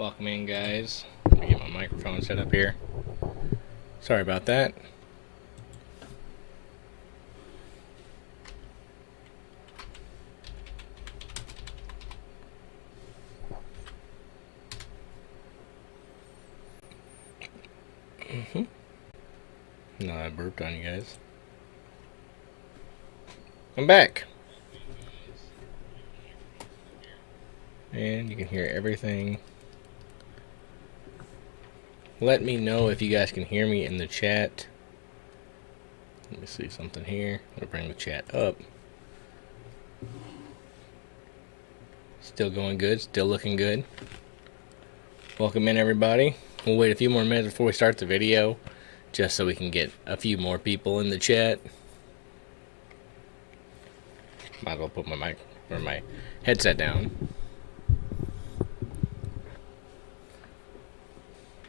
Welcome in, guys. Let me get my microphone set up here. Sorry about that. No, I burped on you guys. I'm back. And you can hear everything. Let me know if you guys can hear me in the chat. Let me see something here. I'm gonna bring the chat up. Still going good, still looking good. Welcome in, everybody. We'll wait a few more minutes before we start the video, just so we can get a few more people in the chat. Might as well put my mic or my headset down.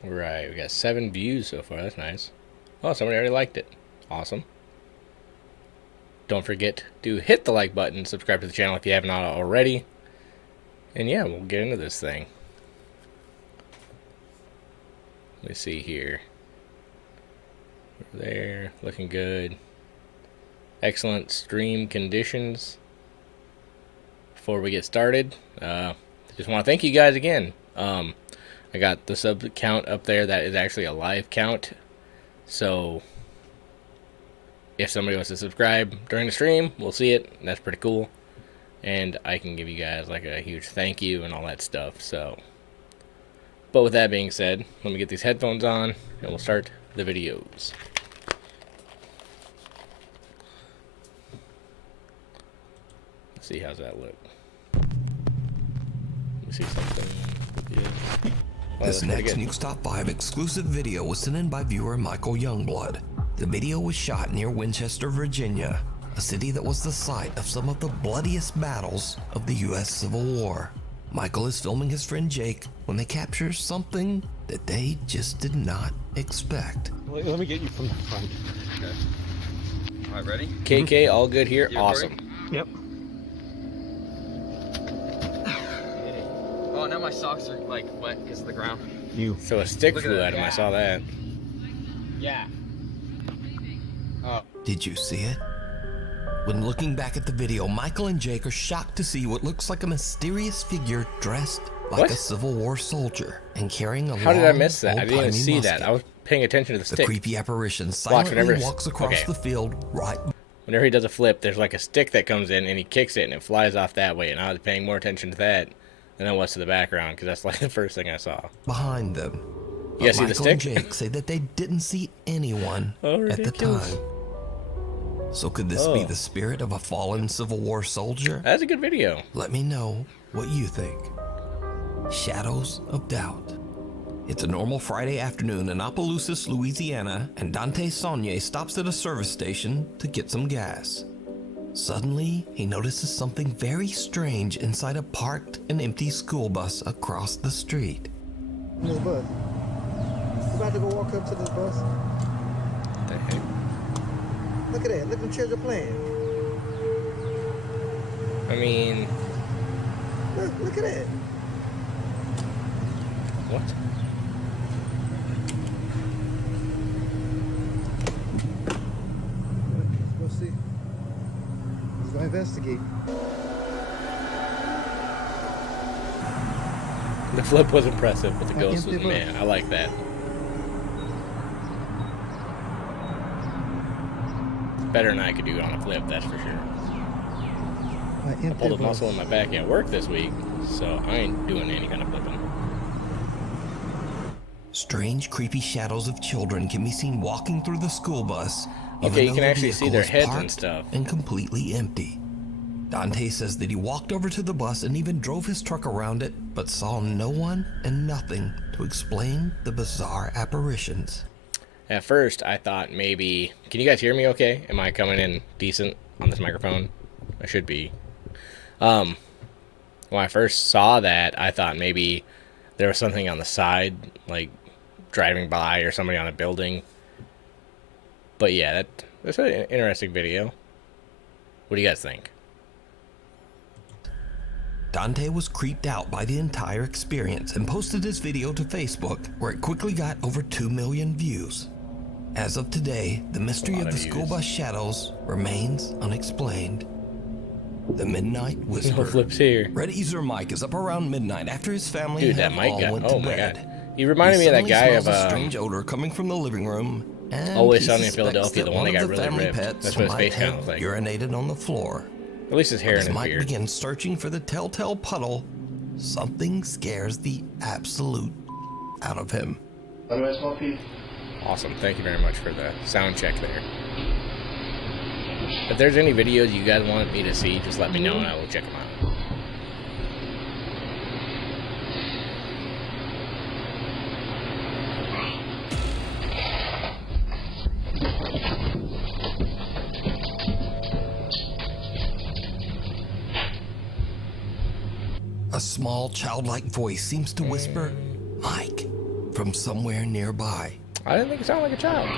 Right, we got 7 views so far. That's nice. Oh, somebody already liked it. Awesome. Don't forget to hit the like button, subscribe to the channel if you haven't already. And yeah, we'll get into this thing. Let me see here. Over there, looking good. Excellent stream conditions. Before we get started, just want to thank you guys again. I got the sub count up there. That is actually a live count. So if somebody wants to subscribe during the stream, we'll see it. That's pretty cool. And I can give you guys like a huge thank you and all that stuff. So, but with that being said, let me get these headphones on and we'll start the videos. Let's see, how's that look? Let me see something. Yeah. This next Nuke Top 5 exclusive video was sent in by viewer Michael Youngblood. The video was shot near Winchester, Virginia, a city that was the site of some of the bloodiest battles of the U.S. Civil War. Michael is filming his friend Jake when they capture something that they just did not expect. Let me get you from the front. Okay. All right, ready? KK, all good here. Awesome. Yep. Oh, now my socks are like wet because of the ground. So a stick Look at flew that. at him. I Yeah. saw that. Yeah. Oh. Did you see it? When looking back at the video, Michael and Jake are shocked to see what looks like a mysterious figure dressed like What? a Civil War soldier and carrying a How did I long, miss that? I didn't even old-timey see musket. that. I was paying attention to the The stick. creepy apparition Watch silently whenever. walks across Okay. the field right. Whenever he does a flip, there's like a stick that comes in and he kicks it and it flies off that way. And I was paying more attention to that than I was to the background because that's like the first thing I saw. Behind them. You guys see the Michael and stick? Jake say that they didn't see anyone Oh, at the ridiculous. time. So could this be Oh. the spirit of a fallen Civil War soldier? That's a good video. Let me know what you think. Shadows of Doubt. It's a normal Friday afternoon in Opelousas, Louisiana, and Dante Saunier stops at a service station to get some gas. Suddenly, he notices something very strange inside a parked and empty school bus across the street. This bus. You about to go walk up to this bus? What the heck? Look at that. Look at them children playing. I mean, Look at that. what? Let's go see. Let's go investigate. The flip was impressive, but the ghost was, empty bus. man, I like that. Better than I could do on a flip, that's for sure. I pulled a muscle in my back at work this week, so I ain't doing any kind of flipping. Strange, creepy shadows of children can be seen walking through the school bus. even Okay, you though can the actually see vehicle their is heads and parked stuff. and completely empty. Dante says that he walked over to the bus and even drove his truck around it, but saw no one and nothing to explain the bizarre apparitions. At first, I thought maybe... Can you guys hear me okay? Am I coming in decent on this microphone? I should be. When I first saw that, I thought maybe there was something on the side, like driving by or somebody on a building. But yeah, that's an interesting video. What do you guys think? Dante was creeped out by the entire experience and posted his video to Facebook, where it quickly got over 2 million views. As of today, the mystery of the school bus shadows remains unexplained. The Midnight Whisper. No flips here. Reddit user Mike is up around midnight after his family Dude, that have Mike all guy. went to Oh my bed. god. He reminded me of that He guy smells of a strange odor coming from the living room, and Always he Sunny in suspects Philadelphia, the one that one got of the really family ripped. pets That's what his might face kinda have looks like. urinated on the floor. at least his hair As and his Mike beard. begins searching for the telltale puddle, something scares the absolute out of him. Awesome. Thank you very much for the sound check there. If there's any videos you guys want me to see, just let me know and I will check them out. A small childlike voice seems to whisper, "Mike," from somewhere nearby. I didn't think it sounded like a child.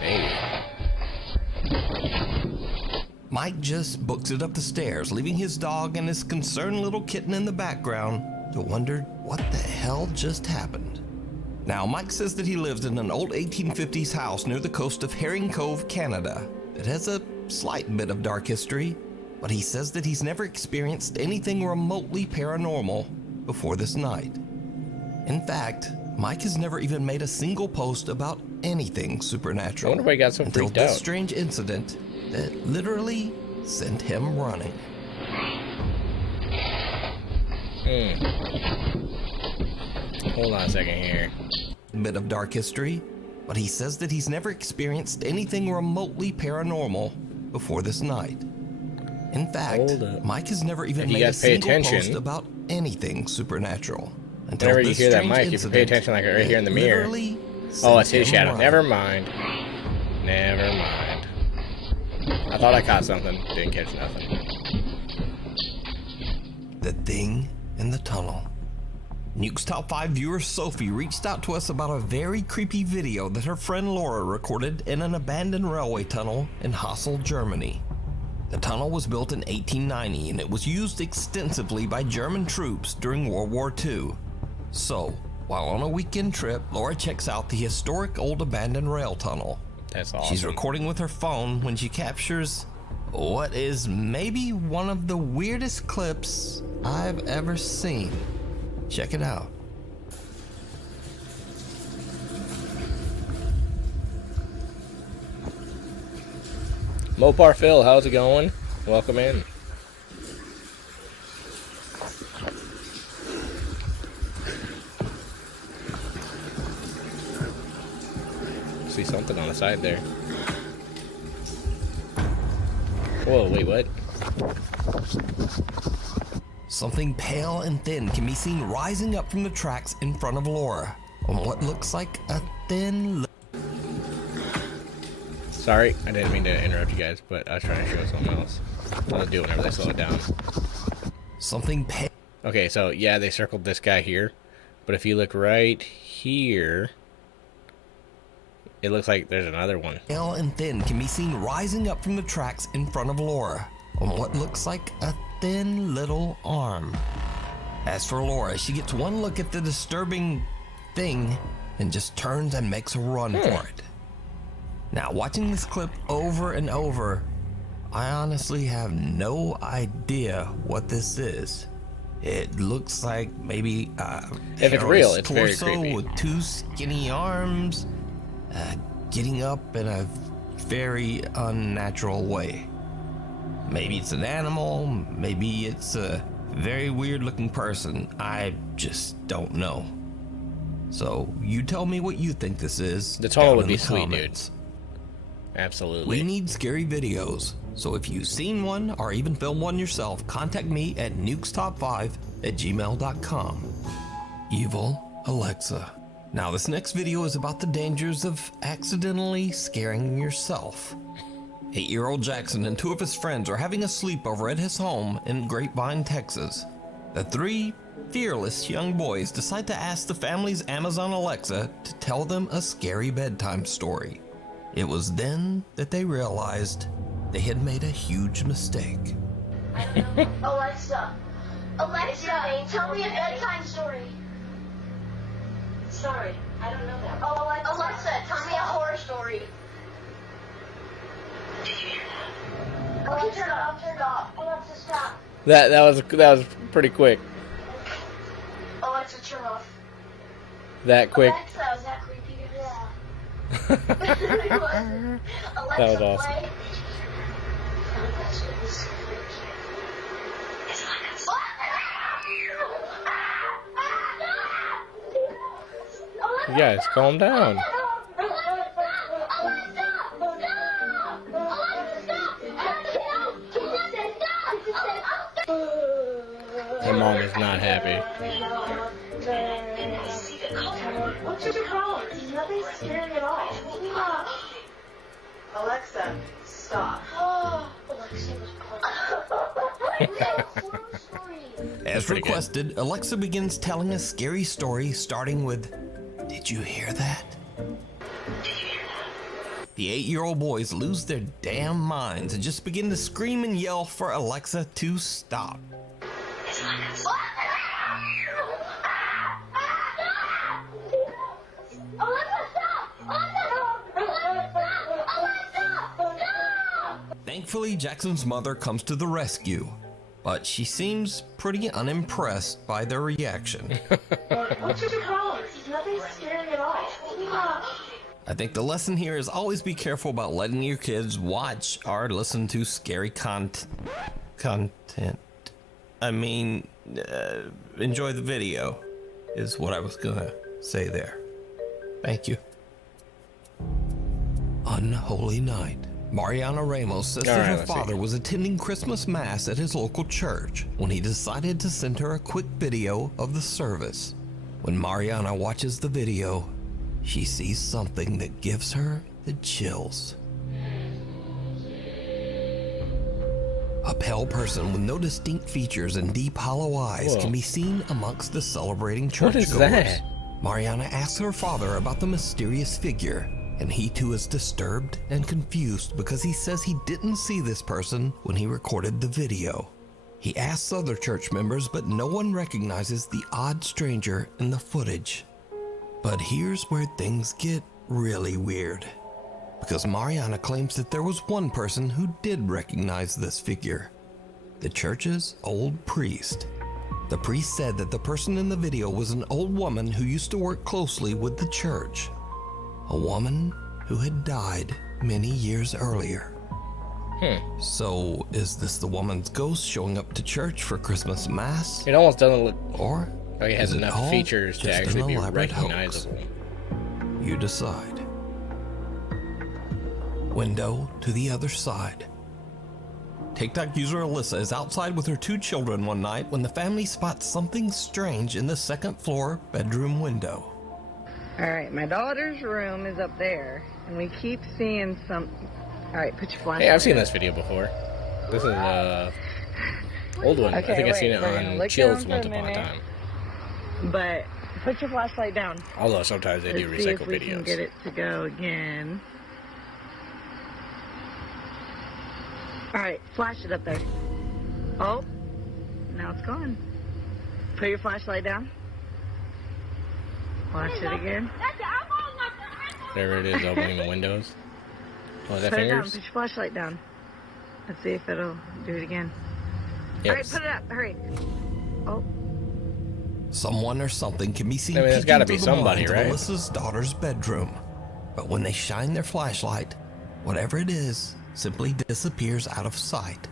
Maybe. Mike just books it up the stairs, leaving his dog and his concerned little kitten in the background to wonder what the hell just happened. Now, Mike says that he lives in an old 1850s house near the coast of Herring Cove, Canada. It has a slight bit of dark history, but he says that he's never experienced anything remotely paranormal before this night. In fact, Mike has never even made a single post about anything supernatural. I wonder why he got so until freaked this out. strange incident that literally sent him running. Hold on a second here. Bit of dark history, but he says that he's never experienced anything remotely paranormal before this night. In fact, Hold up. Mike has never even If you made a guys pay single attention- post about anything supernatural. Until Whenever you this hear that strange mic, if you pay incident attention, like right here in the that mirror. literally Oh, it's sent his him shadow. running. Never mind. Never mind. I thought I caught something. Didn't catch nothing. The Thing in the Tunnel. Nuke's Top 5 viewer Sophie reached out to us about a very creepy video that her friend Laura recorded in an abandoned railway tunnel in Hassel, Germany. The tunnel was built in 1890 and it was used extensively by German troops during World War II. So, while on a weekend trip, Laura checks out the historic old abandoned rail tunnel. That's awesome. She's recording with her phone when she captures what is maybe one of the weirdest clips I've ever seen. Check it out. Mopar Phil, how's it going? Welcome in. See something on the side there. Whoa, wait, what? Something pale and thin can be seen rising up from the tracks in front of Laura on what looks like a thin Sorry, I didn't mean to interrupt you guys, but I was trying to show something else. I'll do it whenever they slow it down. something pale. Okay, so yeah, they circled this guy here, but if you look right here, it looks like there's another one. Pale and thin can be seen rising up from the tracks in front of Laura on what looks like a thin little arm. As for Laura, she gets one look at the disturbing thing and just turns and makes a run for it. Now, watching this clip over and over, I honestly have no idea what this is. It looks like maybe If it's real, it's very torso creepy. with two skinny arms, getting up in a very unnatural way. Maybe it's an animal, maybe it's a very weird looking person. I just don't know. So you tell me what you think this is. The tunnel down would in be the sweet, comments. Absolutely. We need scary videos. So if you've seen one or even filmed one yourself, contact me at nukestop5@gmail.com. Evil Alexa. Now this next video is about the dangers of accidentally scaring yourself. 8-year-old Jackson and 2 of his friends are having a sleepover at his home in Grapevine, Texas. The 3 fearless young boys decide to ask the family's Amazon Alexa to tell them a scary bedtime story. It was then that they realized they had made a huge mistake. Alexa, tell me a bedtime story. Sorry, I don't know that. Oh, Alexa, tell me a horror story. Did you hear that? Okay, turn it off. Alexa, stop. That was pretty quick. Alexa, turn off. That quick. Alexa, was that creepy? Yeah. Alexa, That was awesome. play. You guys, calm down. Her mom is not happy. What's your problem? Nothing's scary at all. Alexa, stop. Alexa was As pretty good. requested, Alexa begins telling a scary story starting with, "Did you hear that?" The 8-year-old boys lose their damn minds and just begin to scream and yell for Alexa to stop. Thankfully, Jackson's mother comes to the rescue, but she seems pretty unimpressed by their reaction. What's your problem? Nothing's scary at all. I think the lesson here is always be careful about letting your kids watch or listen to scary content. I mean, enjoy the video, is what I was gonna say there. Thank you. Unholy night. Mariana Ramos says All that right, her let's see. father was attending Christmas Mass at his local church when he decided to send her a quick video of the service. When Mariana watches the video, she sees something that gives her the chills. A pale person with no distinct features and deep hollow eyes Whoa. can be seen amongst the celebrating What is churchgoers. that? Mariana asks her father about the mysterious figure, and he too is disturbed and confused because he says he didn't see this person when he recorded the video. He asks other church members, but no one recognizes the odd stranger in the footage. But here's where things get really weird, because Mariana claims that there was one person who did recognize this figure: the church's old priest. The priest said that the person in the video was an old woman who used to work closely with the church, a woman who had died many years earlier. So, is this the woman's ghost showing up to church for Christmas Mass? It almost doesn't look Or like it has is enough all features to just an actually be elaborate hoax? recognizable. You decide. Window to the other side. TikTok user Alyssa is outside with her 2 children one night when the family spots something strange in the second floor bedroom window. All right, my daughter's room is up there, and we keep seeing some. All right, put your flashlight. Hey, I've seen this video before. This is old one. I Okay, think I've seen wait, it we're gonna on look Chills down once for a upon a minute. time. But put your flashlight down. Although sometimes they do Let's see if recycle we can get videos. it to go again. All right, flash it up there. Oh, now it's gone. Put your flashlight down. Flash it again. There it is, opening the windows. Oh, is that Put it down. fingers? Put your flashlight down. Let's see if it'll do it again. All right, Yes. put it up. Hurry. Oh. Someone or something can be seen I mean, there's peeking gotta through be the somebody, blinds of right? Alyssa's daughter's bedroom. But when they shine their flashlight, whatever it is simply disappears out of sight.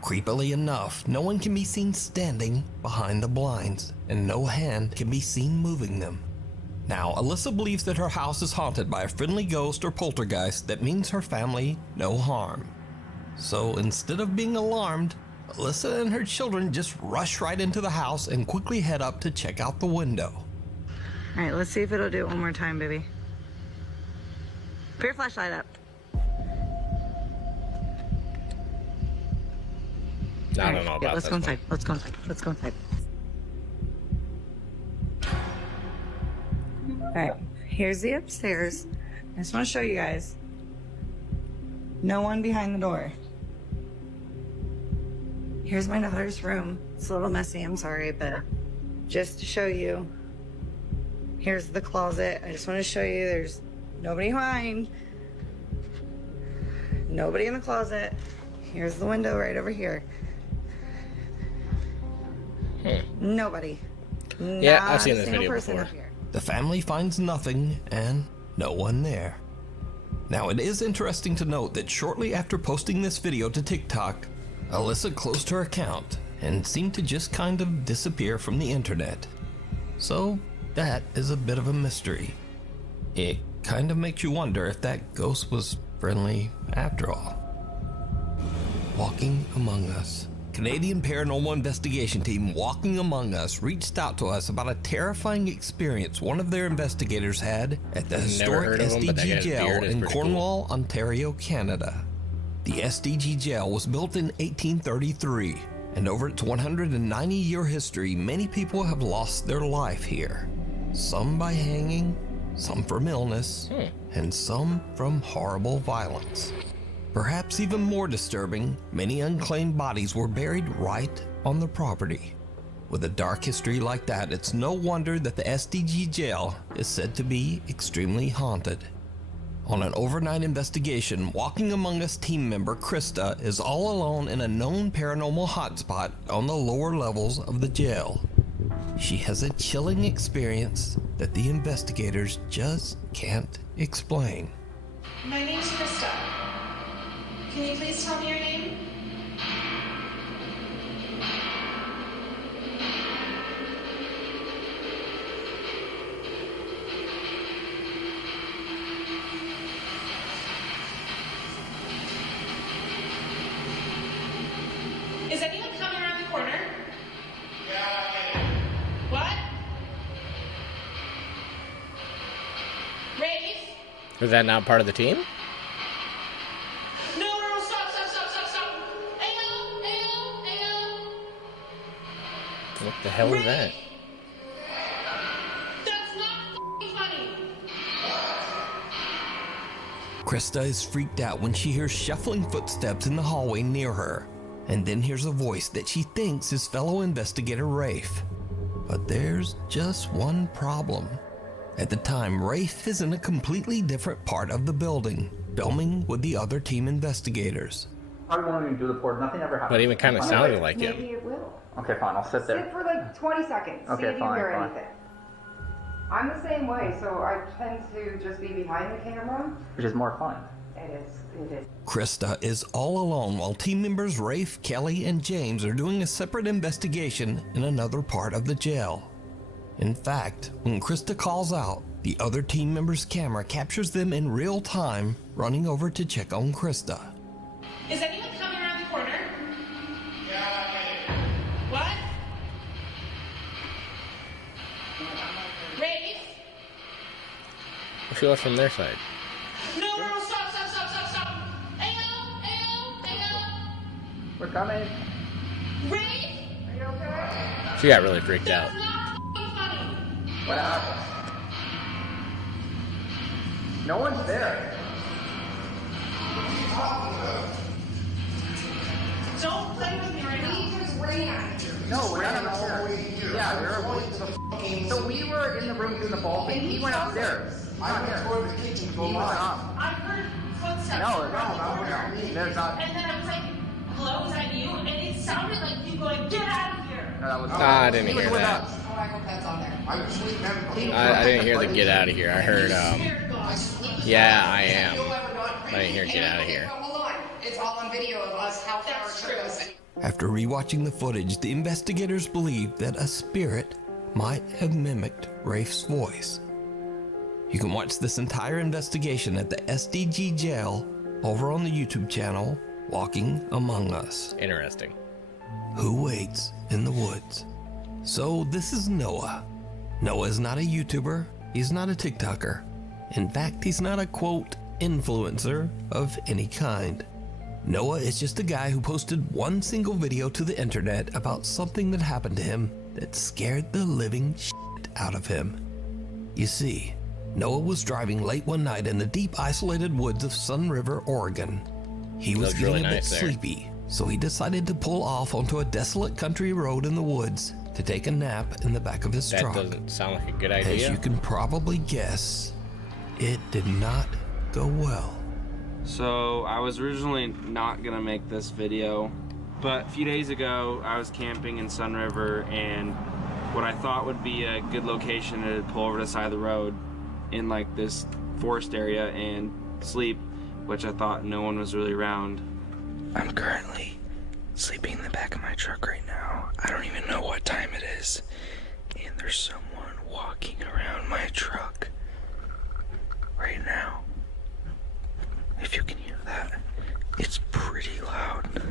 Creepily enough, no one can be seen standing behind the blinds, and no hand can be seen moving them. Now, Alyssa believes that her house is haunted by a friendly ghost or poltergeist that means her family no harm. So instead of being alarmed, Alyssa and her children just rush right into the house and quickly head up to check out the window. All right, let's see if it'll do it one more time, baby. Put your flashlight up. I don't know Yeah, about let's this go one. inside. Let's go inside. Let's go inside. All right, here's the upstairs. I just want to show you guys. No one behind the door. Here's my daughter's room. It's a little messy, I'm sorry, but just to show you, here's the closet. I just want to show you there's nobody behind. Nobody in the closet. Here's the window right over here. Nobody. Yeah, I've seen Not a this single video person before. up here. The family finds nothing and no one there. Now, it is interesting to note that shortly after posting this video to TikTok, Alyssa closed her account and seemed to just kind of disappear from the internet. So, that is a bit of a mystery. It kind of makes you wonder if that ghost was friendly after all. Walking Among Us. Canadian paranormal investigation team Walking Among Us reached out to us about a terrifying experience one of their investigators had at the historic heard of him, but that SDG guy's jail beard is in pretty Cornwall, Ontario, Canada. The SDG jail was built in 1833, and over its 190-year history, many people have lost their life here. Some by hanging, some from illness, and some from horrible violence. Perhaps even more disturbing, many unclaimed bodies were buried right on the property. With a dark history like that, it's no wonder that the SDG jail is said to be extremely haunted. On an overnight investigation, Walking Among Us team member Krista is all alone in a known paranormal hotspot on the lower levels of the jail. She has a chilling experience that the investigators just can't explain. My name's Krista. Can you please tell me your name? Is anyone coming around the corner? Yeah. What? Rafe? Is that not part of the team? No, stop. Ayo. What the hell is that? That's not f***ing funny. Krista is freaked out when she hears shuffling footsteps in the hallway near her, and then hears a voice that she thinks is fellow investigator Rafe. But there's just one problem. At the time, Rafe is in a completely different part of the building, filming with the other team investigators. Probably won't even do the port. Nothing ever happened. But even kind of sounded like him. Maybe it will. Okay, fine. I'll sit there. Sit for like 20 seconds. See Okay, if you fine, hear fine. anything. I'm the same way, so I tend to just be behind the camera. Which is more fun. It is. Krista is all alone while team members Rafe, Kelly, and James are doing a separate investigation in another part of the jail. In fact, when Krista calls out, the other team member's camera captures them in real time running over to check on Krista. Is anyone coming around the corner? Yeah. What? Rafe? She was from their side. No, stop. Ayo. We're coming. Rafe? Are you okay? She got really freaked out. That's not f***ing funny. What happened? No one's there. Don't play with me right now. He just ran. No, we're not upstairs. Yeah, we're so we were in the room doing the ball thing. He went upstairs. I went toward the kitchen to go He was live. up. I heard footsteps. No, there's not. And then I was like, hello, is that you? And it sounded like you going, get out of here. No, that was. I didn't He was hear with that. us. Oh, I hope that's on there. I was sleeping everybody. I didn't hear the get out of here. I heard, Scared God. yeah, I am. I didn't hear get out of here. Hold on. It's all on video of us. How far That's it took true. us. After rewatching the footage, the investigators believe that a spirit might have mimicked Rafe's voice. You can watch this entire investigation at the SDG jail over on the YouTube channel, Walking Among Us. Interesting. Who waits in the woods? So this is Noah. Noah is not a YouTuber. He's not a TikToker. In fact, he's not a quote influencer of any kind. Noah is just a guy who posted one single video to the internet about something that happened to him that scared the living shit out of him. You see, Noah was driving late one night in the deep isolated woods of Sun River, Oregon. He was Looks getting really a bit nice there. sleepy So he decided to pull off onto a desolate country road in the woods to take a nap in the back of his That truck. doesn't sound like a good As idea. you can probably guess, it did not go well. So I was originally not gonna make this video, but a few days ago I was camping in Sun River, and what I thought would be a good location to pull over to the side of the road in like this forest area and sleep, which I thought no one was really around. I'm currently sleeping in the back of my truck right now. I don't even know what time it is, and there's someone walking around my truck right now. If you can hear that, it's pretty loud.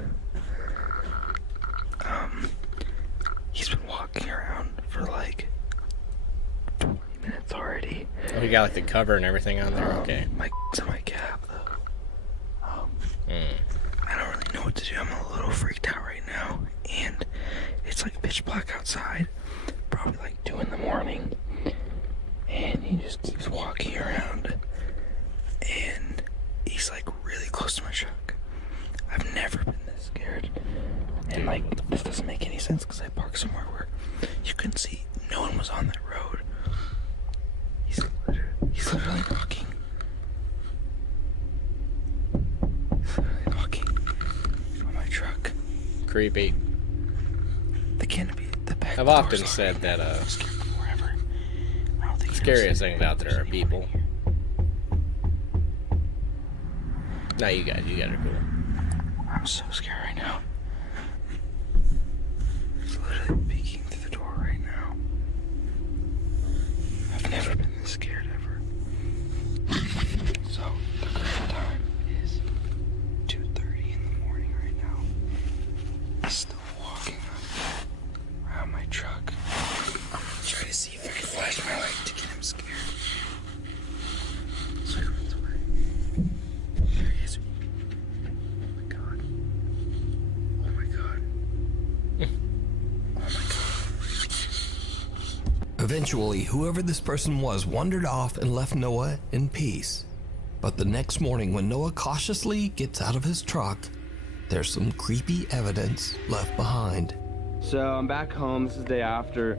He's been walking around for like 20 minutes already. Oh, he got like the cover and everything on there. Okay. My in my cab though. I don't really know what to do. I'm a little freaked out right now, and it's like pitch black outside. Probably like 2 in the morning, and he just keeps walking around, and he's like really close to my truck. I've never been this scared, and like this doesn't make any sense because I parked somewhere where you can see no one was on that road. He's literally knocking. He's literally knocking on my truck. Creepy. The canopy, the back I've door's often already said that scared before ever. I don't think the scariest things out there are people. No, you guys are cool. I'm so scared right now. He's literally peeking through the door right now. I've never been this scared ever. So, the current time is 2:30 in the morning right now. He's still walking around my truck. I'm gonna try to see if I can flash my light to get him scared. So he runs away. There he is. Oh my god. Oh my god. Oh my god. Eventually, whoever this person was wandered off and left Noah in peace. But the next morning, when Noah cautiously gets out of his truck, there's some creepy evidence left behind. So I'm back home. This is the day after.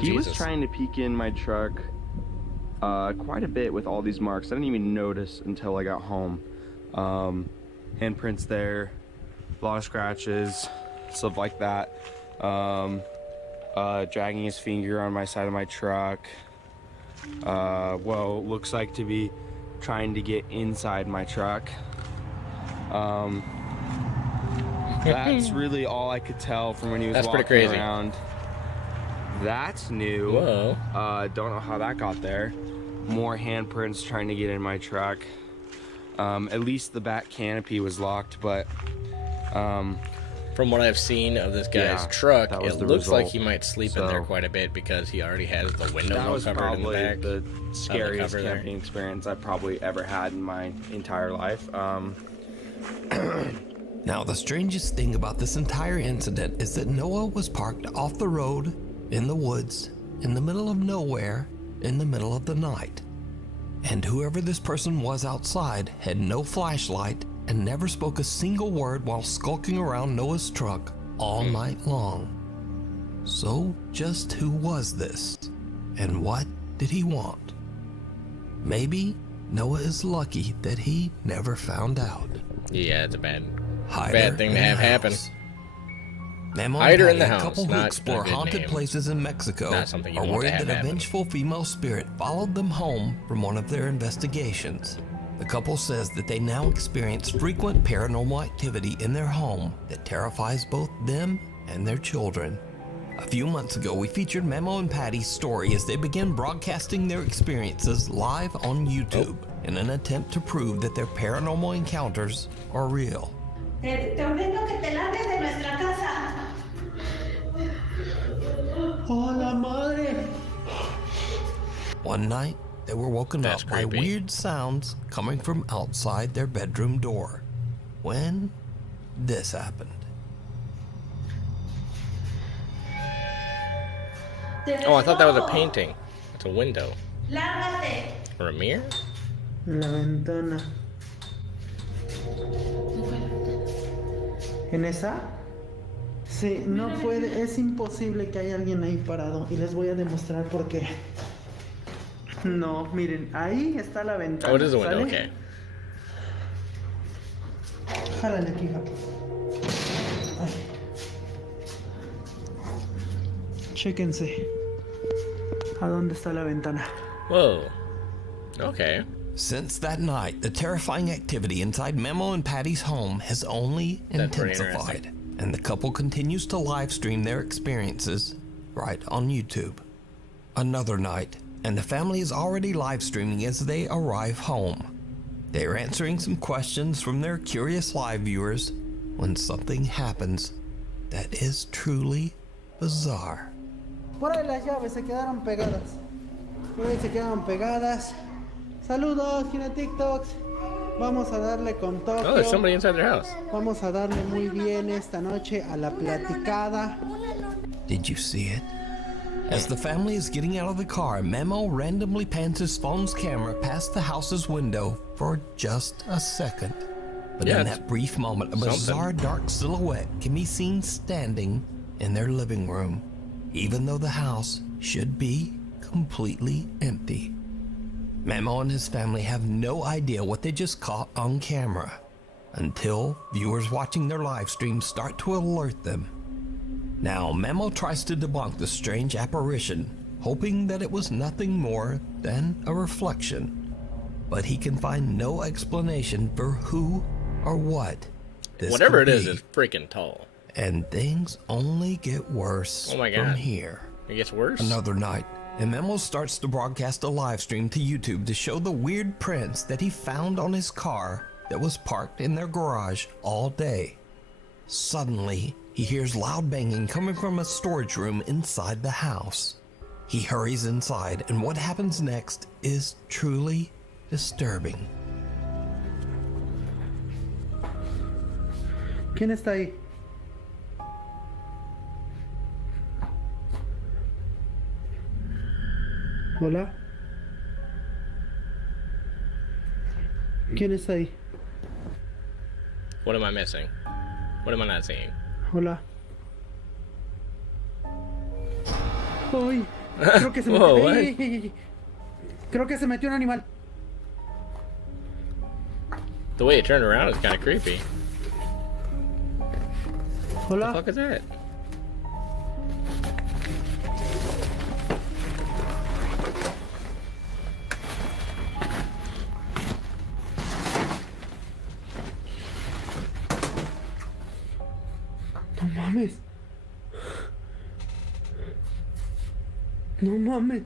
He was Jesus. trying to peek in my truck quite a bit with all these marks. I didn't even notice until I got home. Handprints there, a lot of scratches, stuff like that. Dragging his finger on my side of my truck. Well, looks like to be trying to get inside my truck. That's really all I could tell from when he was That's walking pretty crazy. around. That's new. Whoa. Don't know how that got there. More handprints trying to get in my truck. At least the back canopy was locked, but From what I've seen of this guy's Yeah, truck, that was it the looks like result. he might sleep in there So- quite a bit because he already has the windows that all was covered in the probably back. the scariest cover there. camping experience I've probably ever had in my entire life. Now, the strangest thing about this entire incident is that Noah was parked off the road, in the woods, in the middle of nowhere, in the middle of the night. And whoever this person was outside had no flashlight and never spoke a single word while skulking around Noah's truck all night long. So, just who was this? And what did he want? Maybe Noah is lucky that he never found out. Yeah, it's a bad Hider thing in to have the happen. house. Memo Hider in and the Patty, house, a couple who not a explore good haunted name. places in Mexico, Not something you are want to worried have that a happen. vengeful female spirit followed them home from one of their investigations. The couple says that they now experience frequent paranormal activity in their home that terrifies both them and their children. A few months ago, we featured Memo and Patty's story as they began broadcasting their experiences live on YouTube in an attempt to prove that their paranormal encounters are real. Te ordeno que te largues de nuestra casa. Hola, madre. One night, they were woken That's up by creepy. weird sounds coming from outside their bedroom door. When this happened. Oh, I thought that was a painting. It's a window. Lárgate. Or a mirror? La ventana. ¿En esa? Sí, no puede, es imposible que haya alguien ahí parado. Y les voy a demostrar por qué. No, miren, ahí está la ventana. Oh, it is the window, ¿sale? okay. Jálale aquí, hija. Ay. Chéquense. ¿A dónde está la ventana? Whoa. Okay. Since that night, the terrifying activity inside Memo and Patty's home has only That's very intensified, and the couple continues to live stream their experiences right on YouTube. Another night, and the family is already live streaming as they arrive home. They are answering some questions from their curious live viewers when something happens that is truly bizarre. Por ahí las llaves se quedaron pegadas. Por ahí se quedaron pegadas. Saludos, Gina TikToks. Vamos a darle con Tokio. Oh, there's somebody inside their house. Vamos a darle muy bien esta noche a la platicada. Did you see it? As the family is getting out of the car, Memo randomly pans his phone's camera past the house's window for just a second. But Yeah, in it's that brief moment, a something. bizarre dark silhouette can be seen standing in their living room, even though the house should be completely empty. Memo and his family have no idea what they just caught on camera until viewers watching their live stream start to alert them. Now, Memo tries to debunk the strange apparition, hoping that it was nothing more than a reflection. But he can find no explanation for who or what this Whatever it could is, be. it's freaking tall. And things only get worse Oh my from God. here. It gets worse. Another night, and Memo starts to broadcast a live stream to YouTube to show the weird prints that he found on his car that was parked in their garage all day. Suddenly, he hears loud banging coming from a storage room inside the house. He hurries inside, and what happens next is truly disturbing. ¿Quién está ahí? Hola. ¿Quién está ahí? What am I missing? What am I not seeing? Hola. Uy, creo que se metió. Whoa, what? Ey. Creo que se metió un animal. The way it turned around is kind of creepy. What the Hola. fuck is that? No mames. No mames.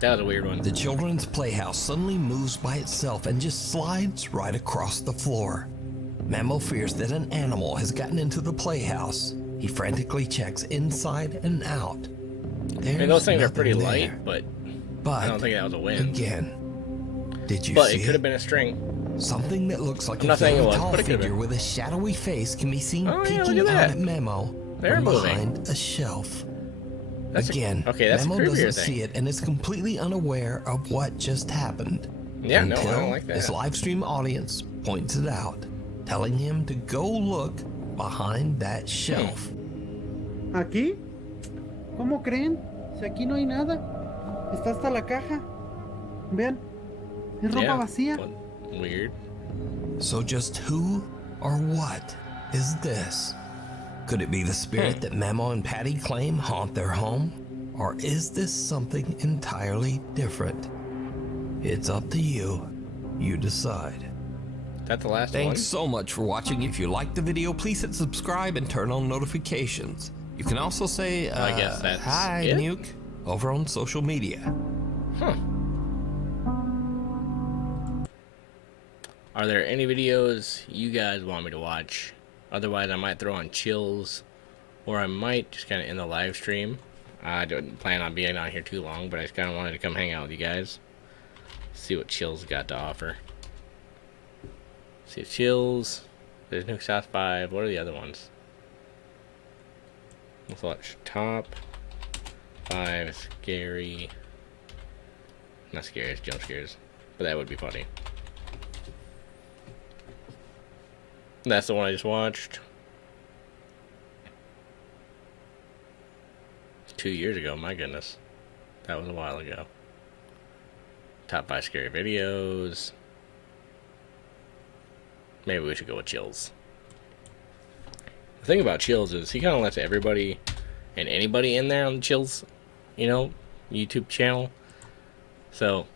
That was a weird one. The children's playhouse suddenly moves by itself and just slides right across the floor. Memo fears that an animal has gotten into the playhouse. He frantically checks inside and out. I mean, those things are pretty There's light, nothing but But I don't think that was a wind. again, did you But see it could have been a string. Something that looks like I'm a not saying it very was, tall but it could've figure been. with a shadowy face can be seen Oh, yeah, peeking look out at at that. Memo They're from moving. behind a shelf. That's Again, okay. That's Memo a creepier doesn't thing. see it and is completely unaware of what just happened. Yeah, no, I until don't like that. his live stream audience points it out, telling him to go look behind that shelf. ¿Aquí? ¿Cómo creen? Si aquí no hay nada. Está hasta la caja. Vean. Es ropa Yeah, vacía. what- weird. So just who or what is this? Could it be the spirit that Memo and Patty claim haunt their home? Or is this something entirely different? It's up to you. You decide. Is that the last Thanks one? so much for watching. If you liked the video, please hit subscribe and turn on notifications. You can also say, I guess that's hi, it? Nuke, over on social media. Huh. Are there any videos you guys want me to watch? Otherwise, I might throw on chills, or I might just kind of end the live stream. I don't plan on being on here too long, but I just kind of wanted to come hang out with you guys. See what Chills got to offer. See if Chills. There's Nuke South 5. What are the other ones? Let's watch Top 5 Scary. Not scary, it's jump scares. But that would be funny. That's the one I just watched. 2 years ago. My goodness. That was a while ago. Top 5 scary videos. Maybe we should go with Chills. The thing about Chills is he kind of lets everybody and anybody in there on the Chills, you know, YouTube channel. So,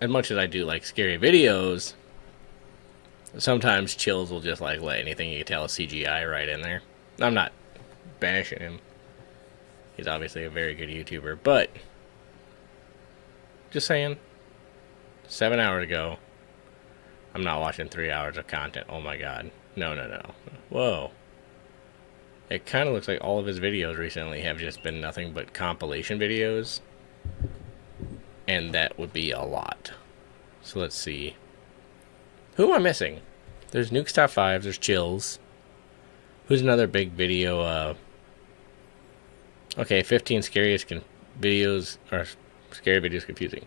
as much as I do like scary videos, sometimes Chills will just like let anything you can tell is CGI right in there. I'm not bashing him. He's obviously a very good YouTuber, but just saying, 7 hours ago, I'm not watching 3 hours of content. Oh my god. No, no, no. Whoa. It kind of looks like all of his videos recently have just been nothing but compilation videos. And that would be a lot. So let's see. Who am I missing? There's Nuke's Top 5. There's Chills. Who's another big video? Okay, 15 scariest videos, or scary videos confusing.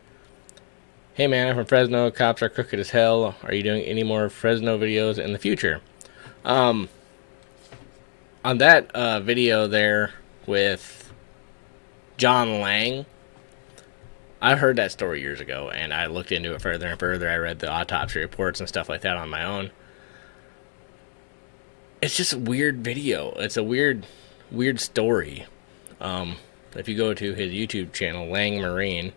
Hey man, I'm from Fresno. Cops are crooked as hell. Are you doing any more Fresno videos in the future? On that video there with John Lang, I heard that story years ago, and I looked into it further and further. I read the autopsy reports and stuff like that on my own. It's just a weird video. It's a weird story. If you go to his YouTube channel, Lang Marine,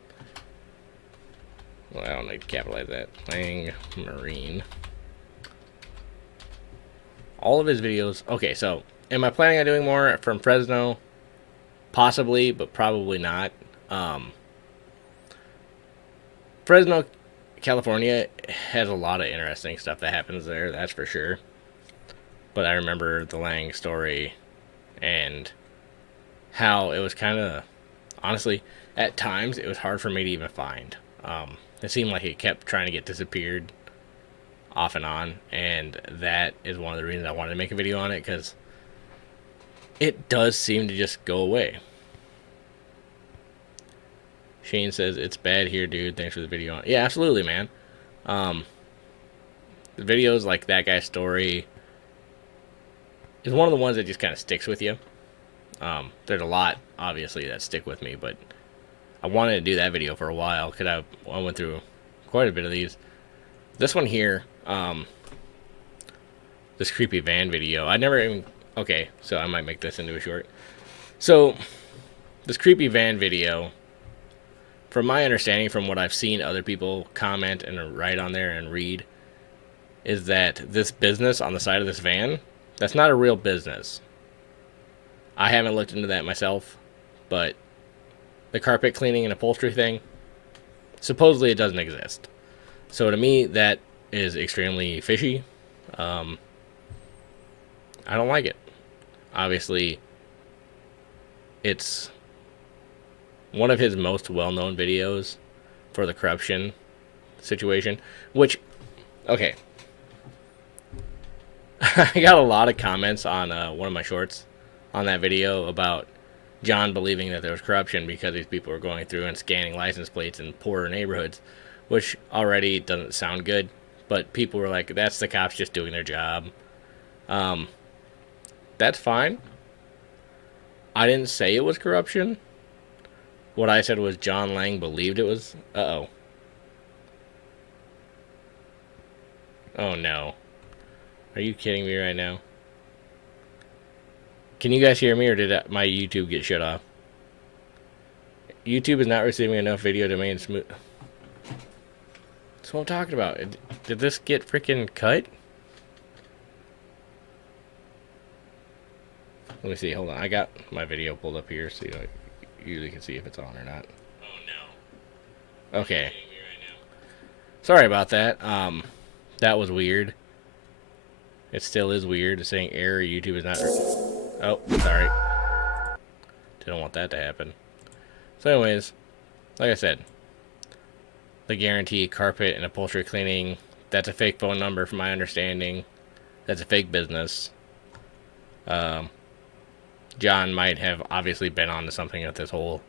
well, I don't need to capitalize that. Lang Marine. All of his videos. Okay, so am I planning on doing more from Fresno? Possibly, but probably not. Fresno, California has a lot of interesting stuff that happens there, that's for sure. But I remember the Lang story and how it was kind of, honestly, at times it was hard for me to even find. It seemed like it kept trying to get disappeared off and on, and that is one of the reasons I wanted to make a video on it, because it does seem to just go away. Shane says, it's bad here, dude. Thanks for the video. Yeah, absolutely, man. The videos like that guy's story is one of the ones that just kind of sticks with you. There's a lot, obviously, that stick with me, but I wanted to do that video for a while because I went through quite a bit of these. This one here, this creepy van video, I never even... Okay, so I might make this into a short. So, this creepy van video, from my understanding, from what I've seen other people comment and write on there and read, is that this business on the side of this van, that's not a real business. I haven't looked into that myself, but the carpet cleaning and upholstery thing, supposedly it doesn't exist. So to me, that is extremely fishy. I don't like it. Obviously, it's one of his most well-known videos for the corruption situation, which, okay. I got a lot of comments on one of my shorts on that video about John believing that there was corruption because these people were going through and scanning license plates in poorer neighborhoods, which already doesn't sound good, but people were like, that's the cops just doing their job. That's fine. I didn't say it was corruption. What I said was John Lang believed it was... Uh-oh. Oh, no. Are you kidding me right now? Can you guys hear me, or did my YouTube get shut off? YouTube is not receiving enough video to remain smooth. That's what I'm talking about. Did this get freaking cut? Let me see. Hold on. I got my video pulled up here so you usually can see if it's on or not. Oh, no. Okay. Sorry about that. That was weird. It still is weird. It's saying error. YouTube is not... Oh, sorry. Didn't want that to happen. So anyways, like I said, the guarantee carpet and upholstery cleaning, that's a fake phone number from my understanding. That's a fake business. John might have obviously been onto something with this whole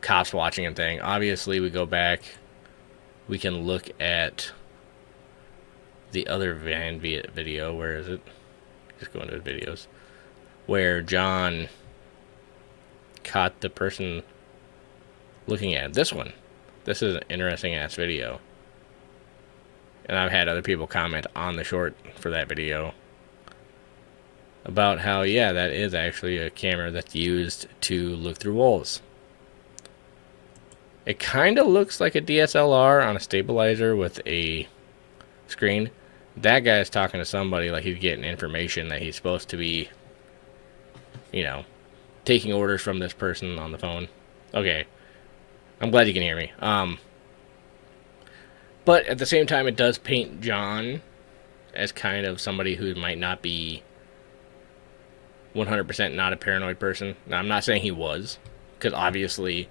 cops watching him thing. Obviously, we go back. We can look at the other van video. Where is it? Just go into his videos. Where John caught the person looking at it. This one. This is an interesting ass video. And I've had other people comment on the short for that video about how, yeah, that is actually a camera that's used to look through walls. It kind of looks like a DSLR on a stabilizer with a screen. That guy's talking to somebody like he's getting information that he's supposed to be, you know, taking orders from this person on the phone. Okay. I'm glad you can hear me. But at the same time, it does paint John as kind of somebody who might not be 100% not a paranoid person. Now, I'm not saying he was, because obviously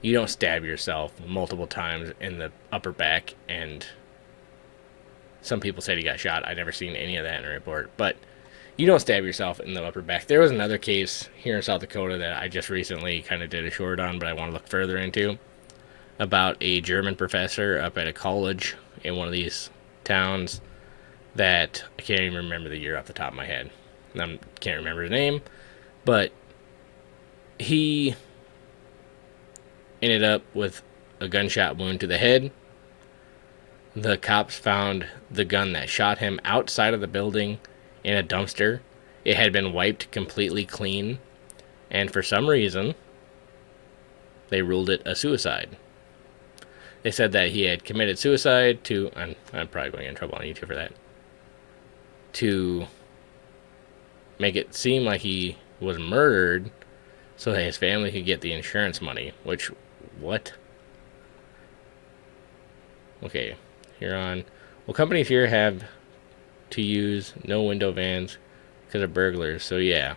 you don't stab yourself multiple times in the upper back, and some people said he got shot. I never seen any of that in a report, but you don't stab yourself in the upper back. There was another case here in South Dakota that I just recently kind of did a short on, but I want to look further into, about a German professor up at a college in one of these towns that I can't even remember the year off the top of my head. I can't remember his name, but he ended up with a gunshot wound to the head. The cops found the gun that shot him outside of the building in a dumpster. It had been wiped completely clean, and for some reason, they ruled it a suicide. They said that he had committed suicide to, I'm probably going to get in trouble on YouTube for that, to make it seem like he was murdered so that his family could get the insurance money, which, what? Okay, here on, well, companies here have to use no window vans because of burglars, so yeah.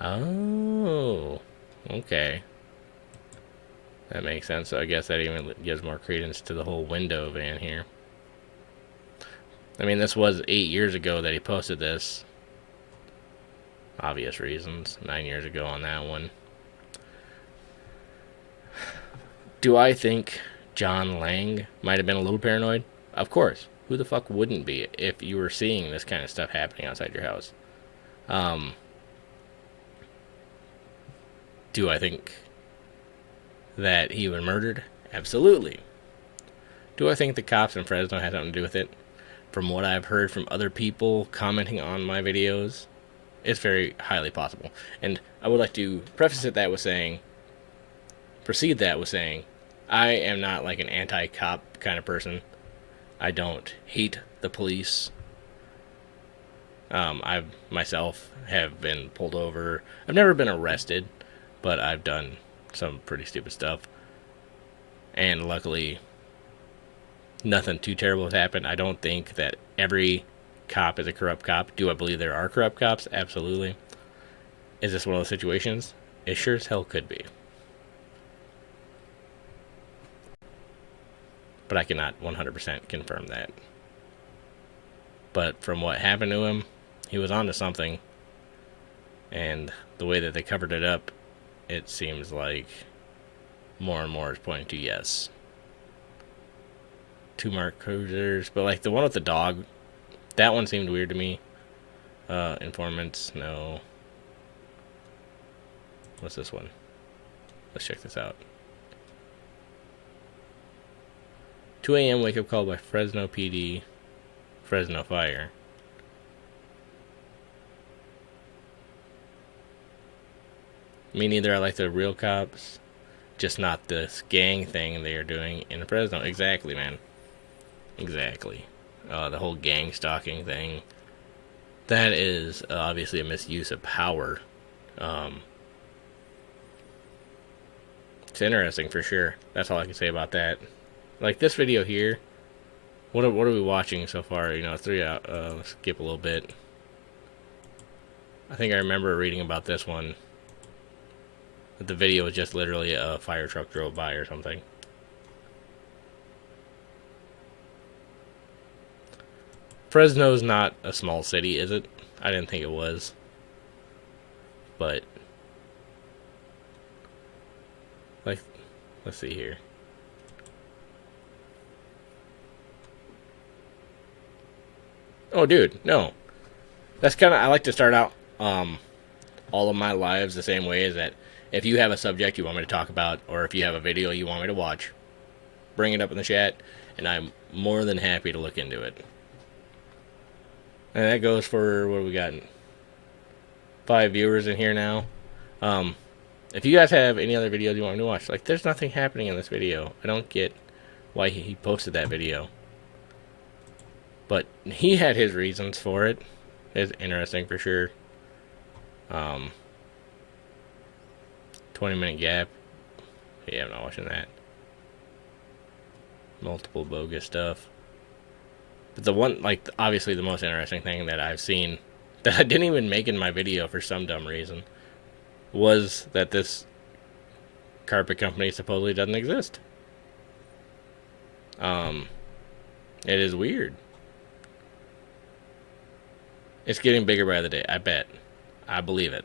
Oh, okay. That makes sense. So I guess that even gives more credence to the whole window van here. I mean, this was 8 years ago that he posted this. Obvious reasons. 9 years ago on that one. Do I think John Lang might have been a little paranoid? Of course. Who the fuck wouldn't be if you were seeing this kind of stuff happening outside your house? Do I think that he was murdered? Absolutely. Do I think the cops in Fresno had something to do with it? From what I've heard from other people commenting on my videos, it's very highly possible. And I would like to proceed that with saying, I am not like an anti-cop kind of person. I don't hate the police. I myself have been pulled over. I've never been arrested, but I've done some pretty stupid stuff. And luckily, nothing too terrible has happened. I don't think that every cop is a corrupt cop. Do I believe there are corrupt cops? Absolutely. Is this one of those situations? It sure as hell could be. But I cannot 100% confirm that. But from what happened to him, he was onto something. And the way that they covered it up, it seems like more and more is pointing to yes. 2 marked cruisers, but like the one with the dog, that one seemed weird to me. Informants, no. What's this one? Let's check this out. 2 a.m. wake-up call by Fresno PD, Fresno Fire. Me neither. I like the real cops, just not this gang thing they are doing in Fresno. Exactly, man. Exactly. The whole gang stalking thing. That is obviously a misuse of power. It's interesting for sure. That's all I can say about that. Like this video here, what are we watching so far? You know, 3 out. Let's skip a little bit. I think I remember reading about this one. That the video was just literally a fire truck drove by or something. Fresno's not a small city, is it? I didn't think it was. But like, let's see here. Oh, dude, no. That's kind of, I like to start out all of my lives the same way, is that If you have a subject you want me to talk about, or if you have a video you want me to watch, bring it up in the chat, and I'm more than happy to look into it. And that goes for, what do we got? 5 viewers in here now. If you guys have any other videos you want me to watch, like, there's nothing happening in this video. I don't get why he posted that video. But he had his reasons for it. It's interesting for sure. 20-minute gap. Yeah, I'm not watching that. Multiple bogus stuff. But the one, like, obviously the most interesting thing that I've seen that I didn't even make in my video for some dumb reason was that this carpet company supposedly doesn't exist. It is weird. It's getting bigger by the day, I bet. I believe it.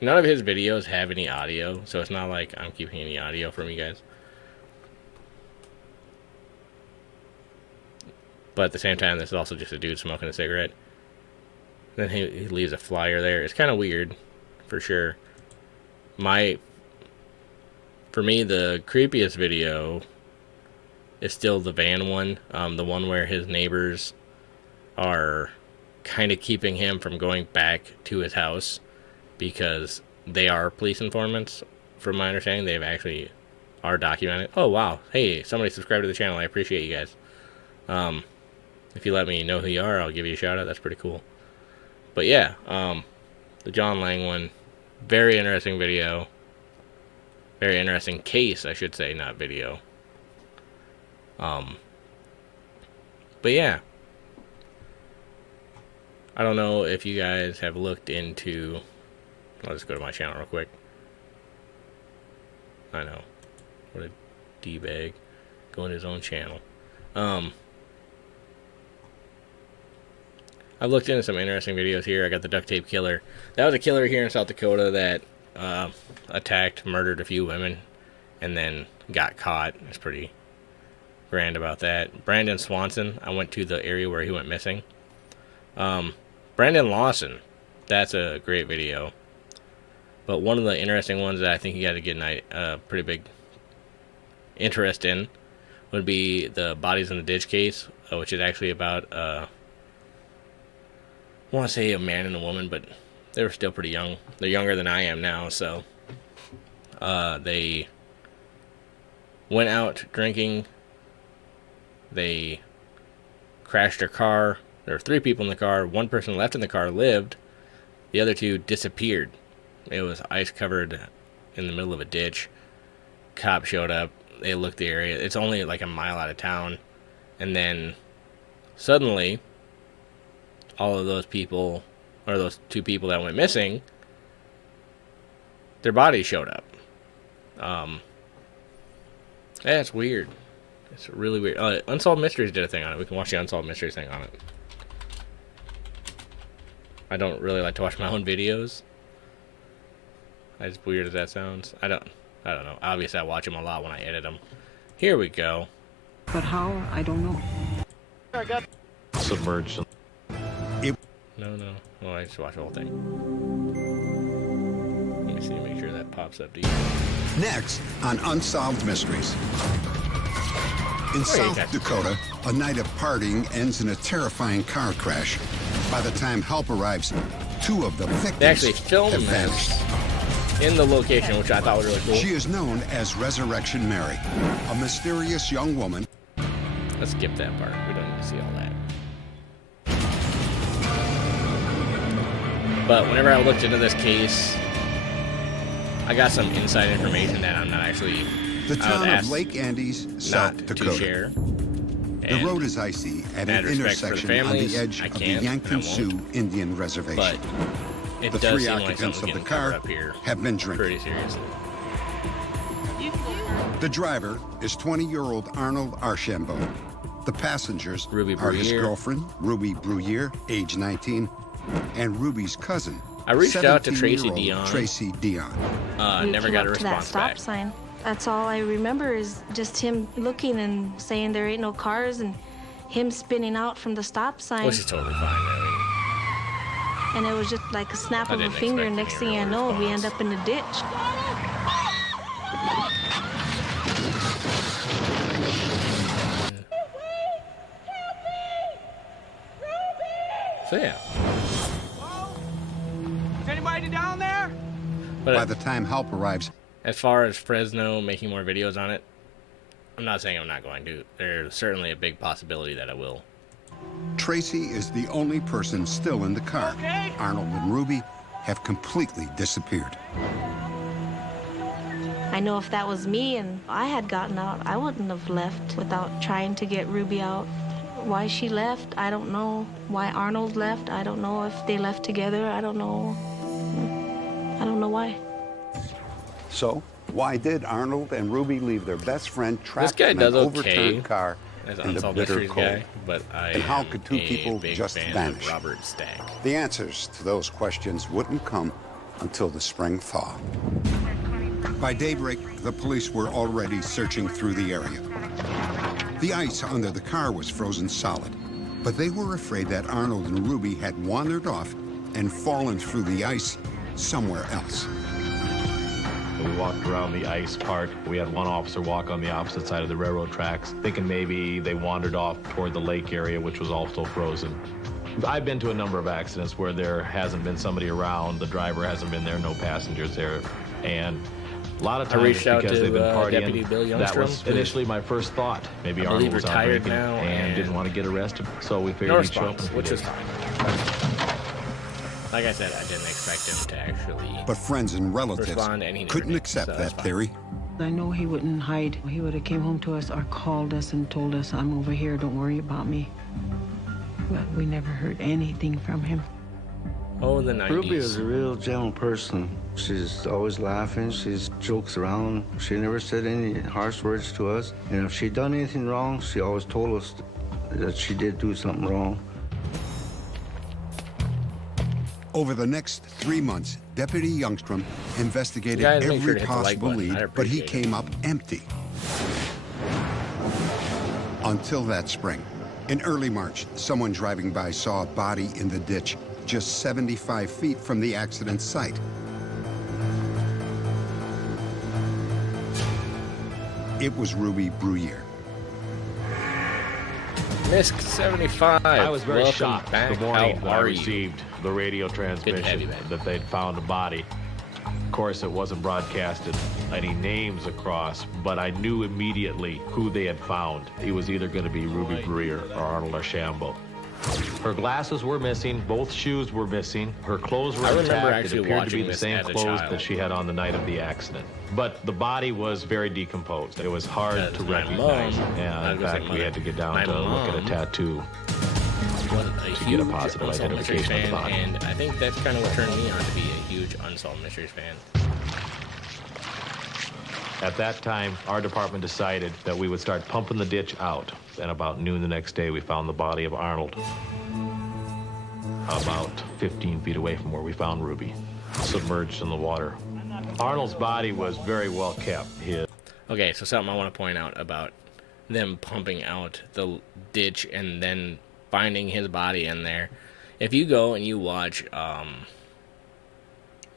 None of his videos have any audio, so it's not like I'm keeping any audio from you guys. But at the same time, this is also just a dude smoking a cigarette. Then he leaves a flyer there. It's kind of weird, for sure. For me, the creepiest video is still the van one. The one where his neighbors are kind of keeping him from going back to his house because they are police informants. From my understanding, they've actually are documented. Oh, wow. Hey, somebody subscribed to the channel. I appreciate you guys. If you let me know who you are, I'll give you a shout out. That's pretty cool. But yeah, the John Lang one, very interesting video. Very interesting case, I should say, not video. But yeah. I don't know if you guys have looked into... I'll just go to my channel real quick. I know. What a D-bag. Go in his own channel. I've looked into some interesting videos here. I got the duct tape killer. That was a killer here in South Dakota that attacked, murdered a few women, and then got caught. It's pretty grand about that. Brandon Swanson, I went to the area where he went missing. Brandon Lawson, that's a great video. But one of the interesting ones that I think you got to get a pretty big interest in would be the Bodies in the Ditch case, which is actually about... I want to say a man and a woman, but they were still pretty young. They're younger than I am now, so they went out drinking. They crashed their car. There were 3 people in the car. 1 person left in the car, lived. The other 2 disappeared. It was ice covered in the middle of a ditch. Cops showed up. They looked the area. It's only like a mile out of town. And then suddenly... all of those people, or those 2 people that went missing, their bodies showed up. Yeah, it's weird. It's really weird. Unsolved Mysteries did a thing on it. We can watch the Unsolved Mysteries thing on it. I don't really like to watch my own videos. As weird as that sounds. I don't know. Obviously, I watch them a lot when I edit them. Here we go. But how? I don't know. I got submerged. No. Well, I just watch the whole thing. Let me see, make sure that pops up to you. Next on Unsolved Mysteries. In South Dakota, a night of partying ends in a terrifying car crash. By the time help arrives, 2 of the victims they actually filmed this in the location, which I thought was really cool. She is known as Resurrection Mary, a mysterious young woman. Let's skip that part. We don't need to see all that. But whenever I looked into this case, I got some inside information that I'm not actually... The town of Lake Andes, South Dakota. To share. The road is icy at an intersection on the edge of the Yankton Sioux Indian Reservation. But it the does 3 seem like occupants of the car up here have been drinking. pretty seriously. The driver is 20-year-old Arnold Archambault. The passengers Ruby are his Bruyere. girlfriend, Ruby Bruyere, age 19, and Ruby's cousin, I reached out to Tracy Dion. Tracy Dion. Never got a response stop back. Sign. That's all I remember is just him looking and saying there ain't no cars and him spinning out from the stop sign. Which is totally fine, really. And it was just like a snap I of a didn't finger. expect Next any thing I real know, we response. end up in the ditch. So yeah. Is anybody down there? But By the time help arrives, as far as Fresno making more videos on it, I'm not saying I'm not going to. There's certainly a big possibility that I will. Tracy is the only person still in the car. Arnold and Ruby have completely disappeared. I know if that was me and I had gotten out, I wouldn't have left without trying to get Ruby out. Why she left, I don't know. Why Arnold left, I don't know. If they left together, I don't know. I don't know why. So, why did Arnold and Ruby leave their best friend trapped This guy in does an okay overturned car as in the Unsolved bitter Mysteries cold? guy, but I And how am could two a people big just fan vanish? of Robert Stack. The answers to those questions wouldn't come until the spring thaw. By daybreak, the police were already searching through the area. The ice under the car was frozen solid, but they were afraid that Arnold and Ruby had wandered off and fallen through the ice somewhere else. We walked around the ice part. We had one officer walk on the opposite side of the railroad tracks, thinking maybe they wandered off toward the lake area, which was also frozen. I've been to a number of accidents where there hasn't been somebody around, the driver hasn't been there, no passengers there, and a lot of I times reached out because to, they've been Deputy partying, Bill that Youngstrom, was who initially my first thought. Maybe I Arnold believe was out retired drinking now, and didn't and want to get arrested, so we no figured he'd show up. response, in a few which is days. fine. Like I said, I didn't expect him to actually But friends and relatives respond, and he never couldn't did, accept so that's that fine. theory. I know he wouldn't hide. He would have came home to us or called us and told us, I'm over here, don't worry about me. But we never heard anything from him. Oh, the 90s. Ruby is a real gentle person. She's always laughing. She jokes around. She never said any harsh words to us. And if she'd done anything wrong, she always told us that she did do something wrong. Over the next 3 months, Deputy Youngstrom investigated Guys, make sure every to hit the like possible button. lead, I'd but he appreciate it. came up empty. Until that spring. In early March, someone driving by saw a body in the ditch just 75 feet from the accident site. It was Ruby Bruyere. Misk 75. I was very Welcome shocked back. the morning How that I are you? received the radio Good to have you transmission back. that they'd found a body. Of course, it wasn't broadcasted any names across, but I knew immediately who they had found. He was either going to be Ruby Bruyere or Arnold Archambault. Her glasses were missing, both shoes were missing, her clothes were I remember intact. It actually appeared to watching be the this same as a clothes child. that she had on the night of the accident. But the body was very decomposed. It was hard to my recognize. mom- I And was in gonna say fact, we mother. had to get down My to look at a mom tattoo was a to get a huge positive Unsolved Mysteries identification of the fan, body. and I think that's kind of what turned me on to be a huge Unsolved Mysteries fan. At that time, our department decided that we would start pumping the ditch out. And about noon the next day, we found the body of Arnold about 15 feet away from where we found Ruby, submerged in the water. Arnold's body was very well kept. Okay, so something I want to point out about them pumping out the ditch and then finding his body in there. If you go and you watch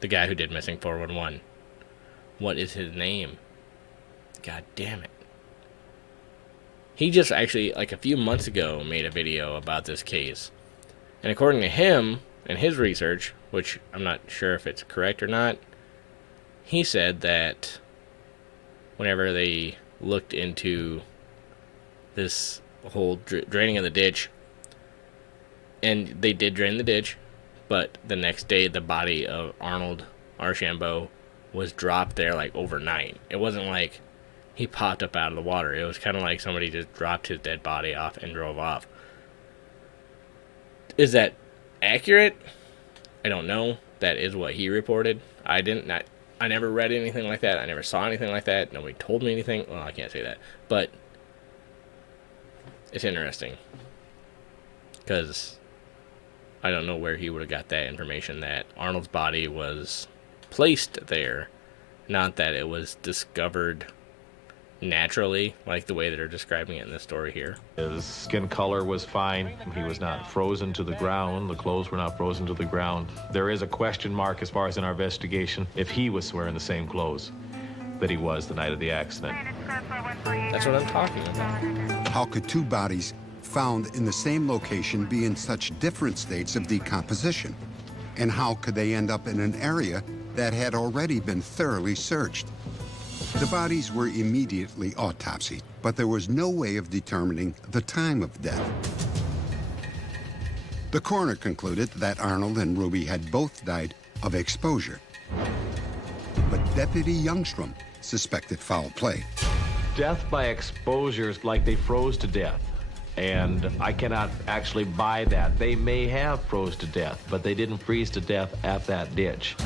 the guy who did Missing 411, what is his name? God damn it. He just actually, like a few months ago, made a video about this case. And according to him and his research, which I'm not sure if it's correct or not, he said that whenever they looked into this whole draining of the ditch, and they did drain the ditch, but the next day the body of Arnold Archambault was dropped there like overnight. It wasn't like he popped up out of the water. It was kind of like somebody just dropped his dead body off and drove off. Is that accurate? I don't know. That is what he reported. I never read anything like that. I never saw anything like that. Nobody told me anything. Well, I can't say that. But it's interesting. Because I don't know where he would have got that information that Arnold's body was placed there. Not that it was discovered naturally, like the way that they're describing it in this story here. His skin color was fine. He was not frozen to the ground. The clothes were not frozen to the ground. There is a question mark as far as in our investigation if he was wearing the same clothes that he was the night of the accident. That's what I'm talking about. How could two bodies found in the same location be in such different states of decomposition? And how could they end up in an area that had already been thoroughly searched? The bodies were immediately autopsied, but there was no way of determining the time of death. The coroner concluded that Arnold and Ruby had both died of exposure. But Deputy Youngstrom suspected foul play. Death by exposure is like they froze to death. And I cannot actually buy that. They may have froze to death, but they didn't freeze to death at that ditch.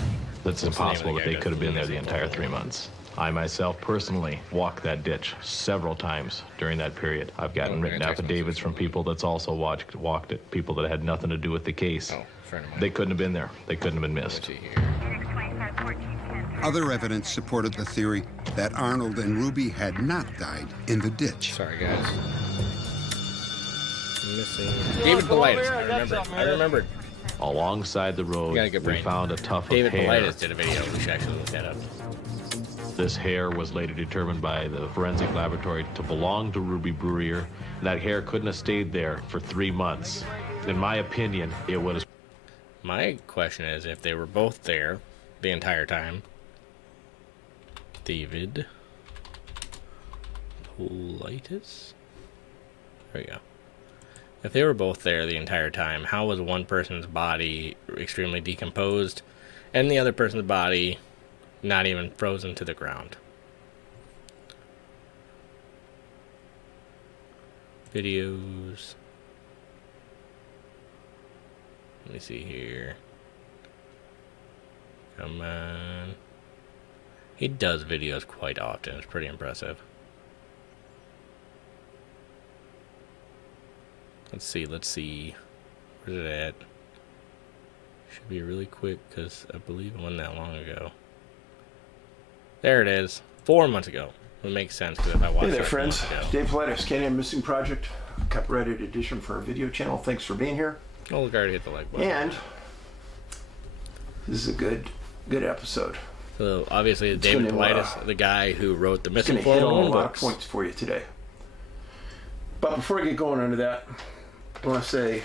It's impossible that they could have been there the entire 3 months. I myself personally walked that ditch several times during that period. I've gotten written affidavits from people that's also walked it, people that had nothing to do with the case. They couldn't have been there. They couldn't have been missed. Other evidence supported the theory that Arnold and Ruby had not died in the ditch. Sorry, guys. Missing David Paulides. I remembered. Alongside the road, we found a tuft of hair. David Paulides did a video. We should actually look that up. This hair was later determined by the forensic laboratory to belong to Ruby Brewer. That hair couldn't have stayed there for 3 months. In my opinion, it would have. My question is, if they were both there the entire time, David Paulides? There we go. If they were both there the entire time, how was one person's body extremely decomposed and the other person's body not even frozen to the ground? Videos. Let me see here. Come on. He does videos quite often. It's pretty impressive. Let's see. Where's it at? Should be really quick because I believe it wasn't that long ago. There it is. 4 months ago. It makes sense because if I watched it. Hey there, friends. Dave Paulides, Canadian Missing Project, copyrighted edition for our video channel. Thanks for being here. Oh, look, I already hit the like button. And this is a good episode. So obviously, David Paulides, the guy who wrote the Missing 411 books. Hit on a lot of points for you today. But before I get going into that, I want to say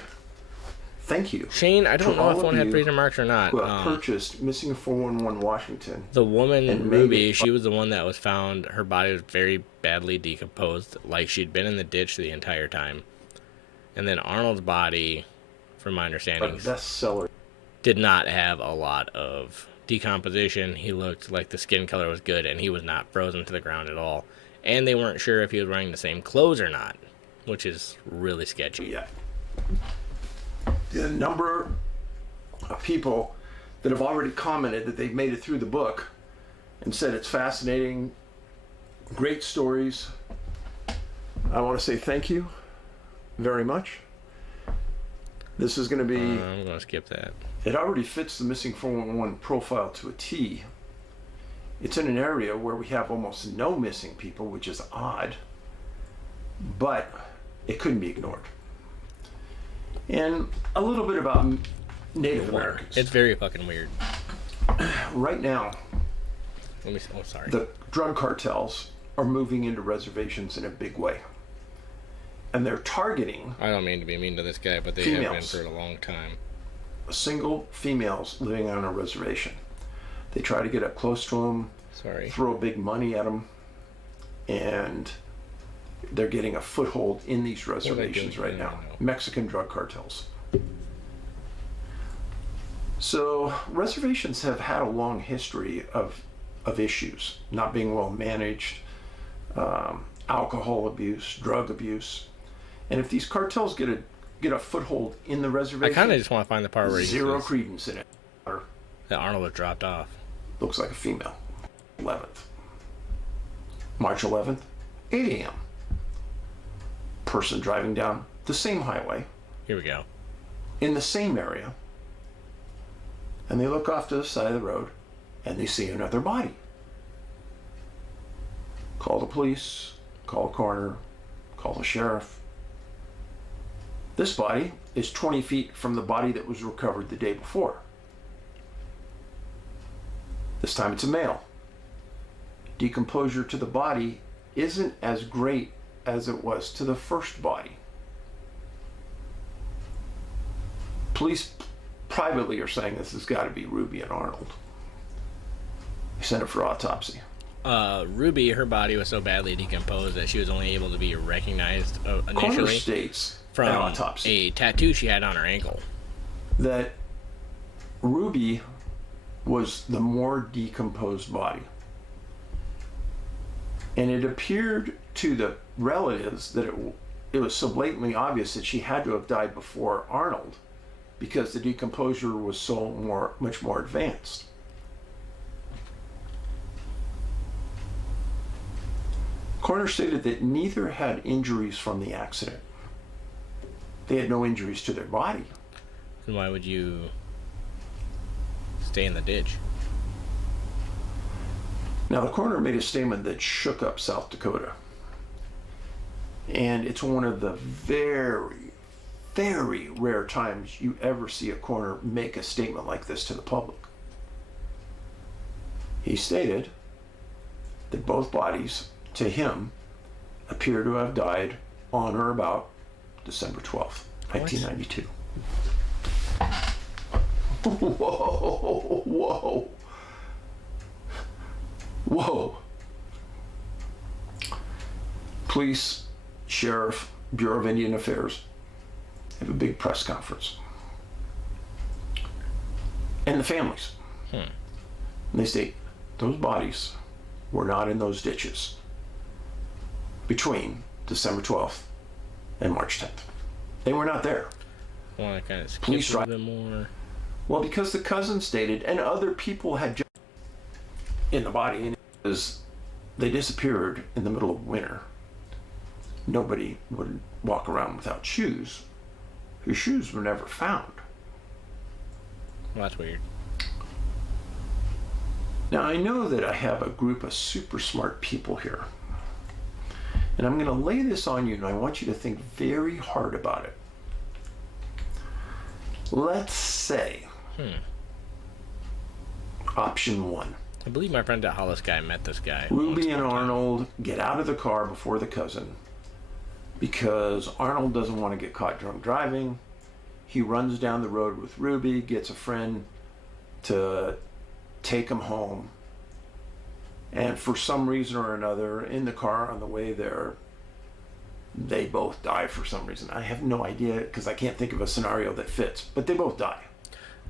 thank you, Shane. I don't know if one had freezer marks or not. Who purchased Missing 411 Washington. The woman, Ruby, she was the one that was found. Her body was very badly decomposed, like she'd been in the ditch the entire time. And then Arnold's body, from my understanding, bestseller, did not have a lot of decomposition. He looked like the skin color was good, and he was not frozen to the ground at all. And they weren't sure if he was wearing the same clothes or not, which is really sketchy. Yeah. The number of people that have already commented that they've made it through the book and said it's fascinating, great stories. I want to say thank you very much. This is going to be... I'm going to skip that. It already fits the Missing 411 profile to a T. It's in an area where we have almost no missing people, which is odd, but it couldn't be ignored. And a little bit about Native Americans. It's very fucking weird. Right now, let me see. Oh, sorry. The drug cartels are moving into reservations in a big way. And they're targeting... I don't mean to be mean to this guy, but they have been for a long time. Single females living on a reservation. They try to get up close to them, throw big money at them, and they're getting a foothold in these reservations right now. Mexican drug cartels. So reservations have had a long history of issues, not being well managed, alcohol abuse, drug abuse, and if these cartels get a foothold in the reservation, I kind of just want to find the part where he zero credence in it. That Arnold was dropped off. Looks like a female. 11th. March 11th, 8 a.m. Person driving down the same highway. Here we go. In the same area. And they look off to the side of the road and they see another body. call the police, call the coroner, call the sheriff. This body is 20 feet from the body that was recovered the day before. This time it's a male. Decomposure to the body isn't as great as it was to the first body. Police privately are saying this has got to be Ruby and Arnold. They sent her for autopsy. Ruby, her body was so badly decomposed that she was only able to be recognized Coroner initially states from at autopsy a tattoo she had on her ankle. that Ruby was the more decomposed body. And it appeared to the relatives that it was so blatantly obvious that she had to have died before Arnold because the decomposure was so much more advanced. Coroner stated that neither had injuries from the accident. They had no injuries to their body. Then why would you stay in the ditch? Now, the coroner made a statement that shook up South Dakota. And it's one of the very, very rare times you ever see a coroner make a statement like this to the public. He stated that both bodies, to him, appear to have died on or about December 12th, 1992. Whoa, whoa, whoa. Police, sheriff, Bureau of Indian Affairs have a big press conference. And the families. And they state those bodies were not in those ditches between December 12th and March 10th. They were not there. I want to kind of skip Police a little bit more. Well, because the cousin stated, and other people had jumped in the body, and because they disappeared in the middle of winter. Nobody would walk around without shoes. Whose shoes were never found. Well, that's weird. Now, I know that I have a group of super smart people here. And I'm going to lay this on you, and I want you to think very hard about it. Let's say option one. I believe my friend at Hollis guy met this guy. Ruby and Arnold get out of the car before the cousin because Arnold doesn't want to get caught drunk driving. He runs down the road with Ruby, gets a friend to take him home. And for some reason or another, in the car on the way there, they both die for some reason. I have no idea because I can't think of a scenario that fits, but they both die.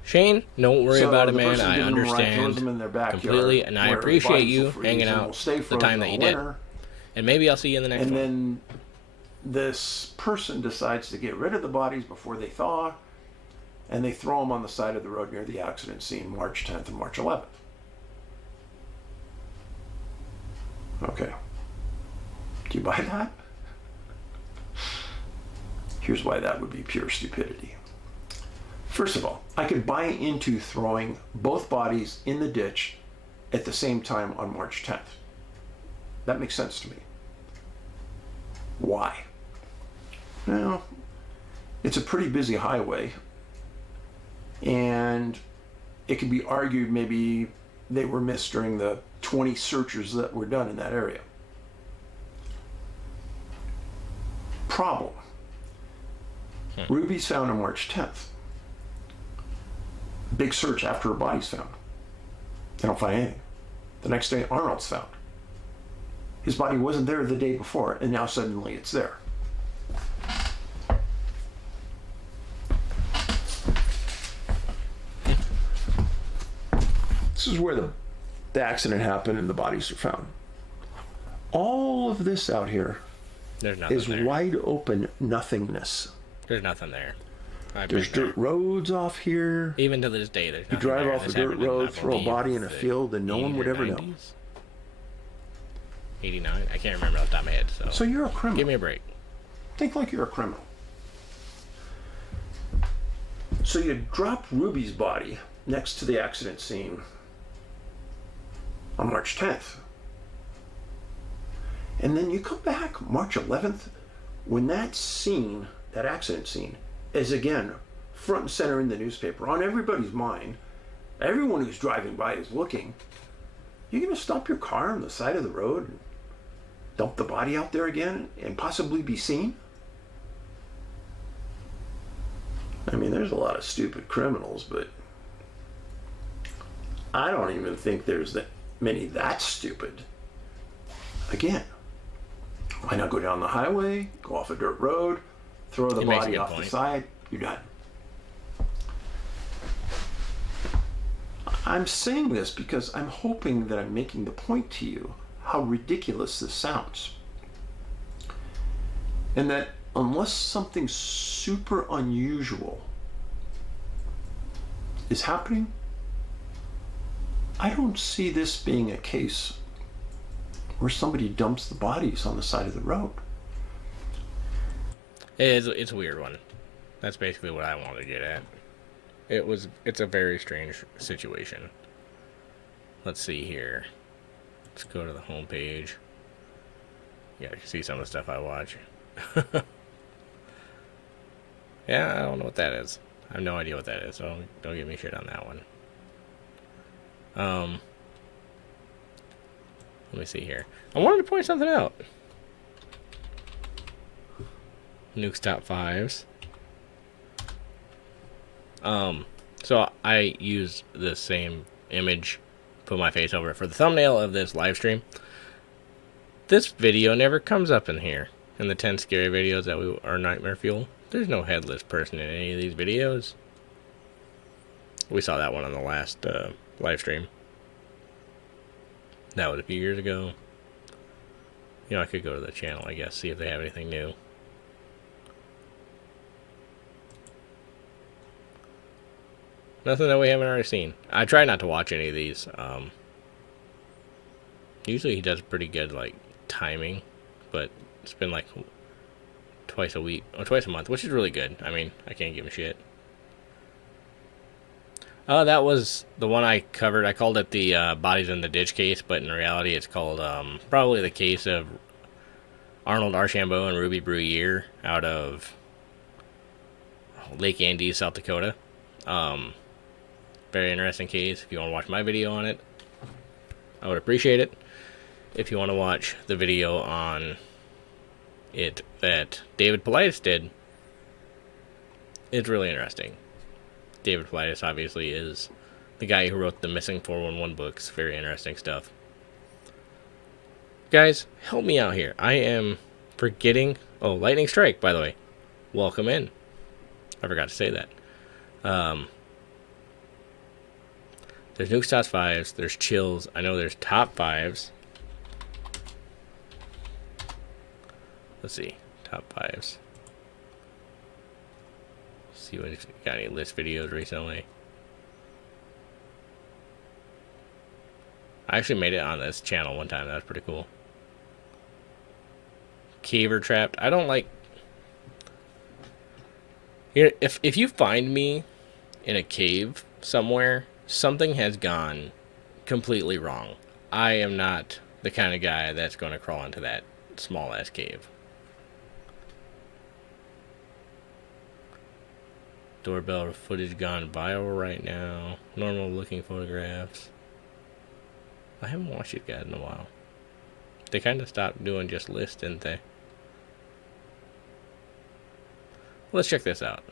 Shane, don't worry about it, the man. person I giving them a ride understand throws them in their backyard, completely, and I where the appreciate bodies you will freeze hanging and out will stay the frozen time that all you did. winter. And maybe I'll see you in the next And one. then this person decides to get rid of the bodies before they thaw, and they throw them on the side of the road near the accident scene, March 10th and March 11th. Okay. Do you buy that? Here's why that would be pure stupidity. First of all, I could buy into throwing both bodies in the ditch at the same time on March 10th. That makes sense to me. Why? Well, it's a pretty busy highway, and it could be argued maybe they were missed during the 20 searches that were done in that area. Problem. Ruby's found on March 10th. Big search after her body's found. They don't find anything. The next day, Arnold's found. His body wasn't there the day before, and now suddenly it's there. This is where the accident happened and the bodies are found. All of this out here is wide open nothingness. There's nothing there. There's dirt roads off here. Even to this day, there's You nothing drive there. off a This dirt happened in, road, I throw a believe, body in a the field, and no one 80s would or ever know. 90s? 89? I can't remember off the top of my head. So you're a criminal. Give me a break. Think like you're a criminal. So you drop Ruby's body next to the accident scene on March 10th. And then you come back March 11th, when that scene, that accident scene, is again front and center in the newspaper, on everybody's mind. Everyone who's driving by is looking. You're going to stop your car on the side of the road and dump the body out there again and possibly be seen? I mean, there's a lot of stupid criminals, but I don't even think there's that many that stupid. Again, why not go down the highway, go off a dirt road, throw the body off the side, you're done. I'm saying this because I'm hoping that I'm making the point to you how ridiculous this sounds. And that unless something super unusual is happening, I don't see this being a case where somebody dumps the bodies on the side of the road. It's a weird one. That's basically what I wanted to get at. It's a very strange situation. Let's see here. Let's go to the home page. Yeah, I can see some of the stuff I watch. Yeah, I don't know what that is. I have no idea what that is, so don't give me shit on that one. Let me see here. I wanted to point something out. Nuke's top 5s. So I used the same image, put my face over it for the thumbnail of this live stream. This video never comes up in here. In the 10 scary videos that are Nightmare Fuel. There's no headless person in any of these videos. We saw that one on the last live stream. That was a few years ago. You know, I could go to the channel, I guess, see if they have anything new. Nothing that we haven't already seen. I try not to watch any of these. Usually he does pretty good, like, timing. But it's been, like, twice a week, or twice a month, which is really good. I mean, I can't give him shit. That was the one I covered. I called it the Bodies in the Ditch case, but in reality it's called probably the case of Arnold Archambault and Ruby Bruyere out of Lake Andes, South Dakota. Very interesting case. If you want to watch my video on it, I would appreciate it. If you want to watch the video on it that David Paulides did, it's really interesting. David Paulides obviously is the guy who wrote the Missing 411 books. Very interesting stuff. Guys, help me out here. I am forgetting... Oh, Lightning Strike, by the way. Welcome in. I forgot to say that. There's Nuke's Top 5s. There's Chills. I know there's Top 5s. Let's see. Top 5s. See what he's got any list videos recently. I actually made it on this channel one time. That was pretty cool. Caver Trapped. I don't like... Here, if you find me in a cave somewhere, something has gone completely wrong. I am not the kind of guy that's going to crawl into that small-ass cave. Doorbell footage gone viral right now. Normal looking photographs. I haven't watched these guys in a while. They kind of stopped doing just lists, didn't they? Let's check this out.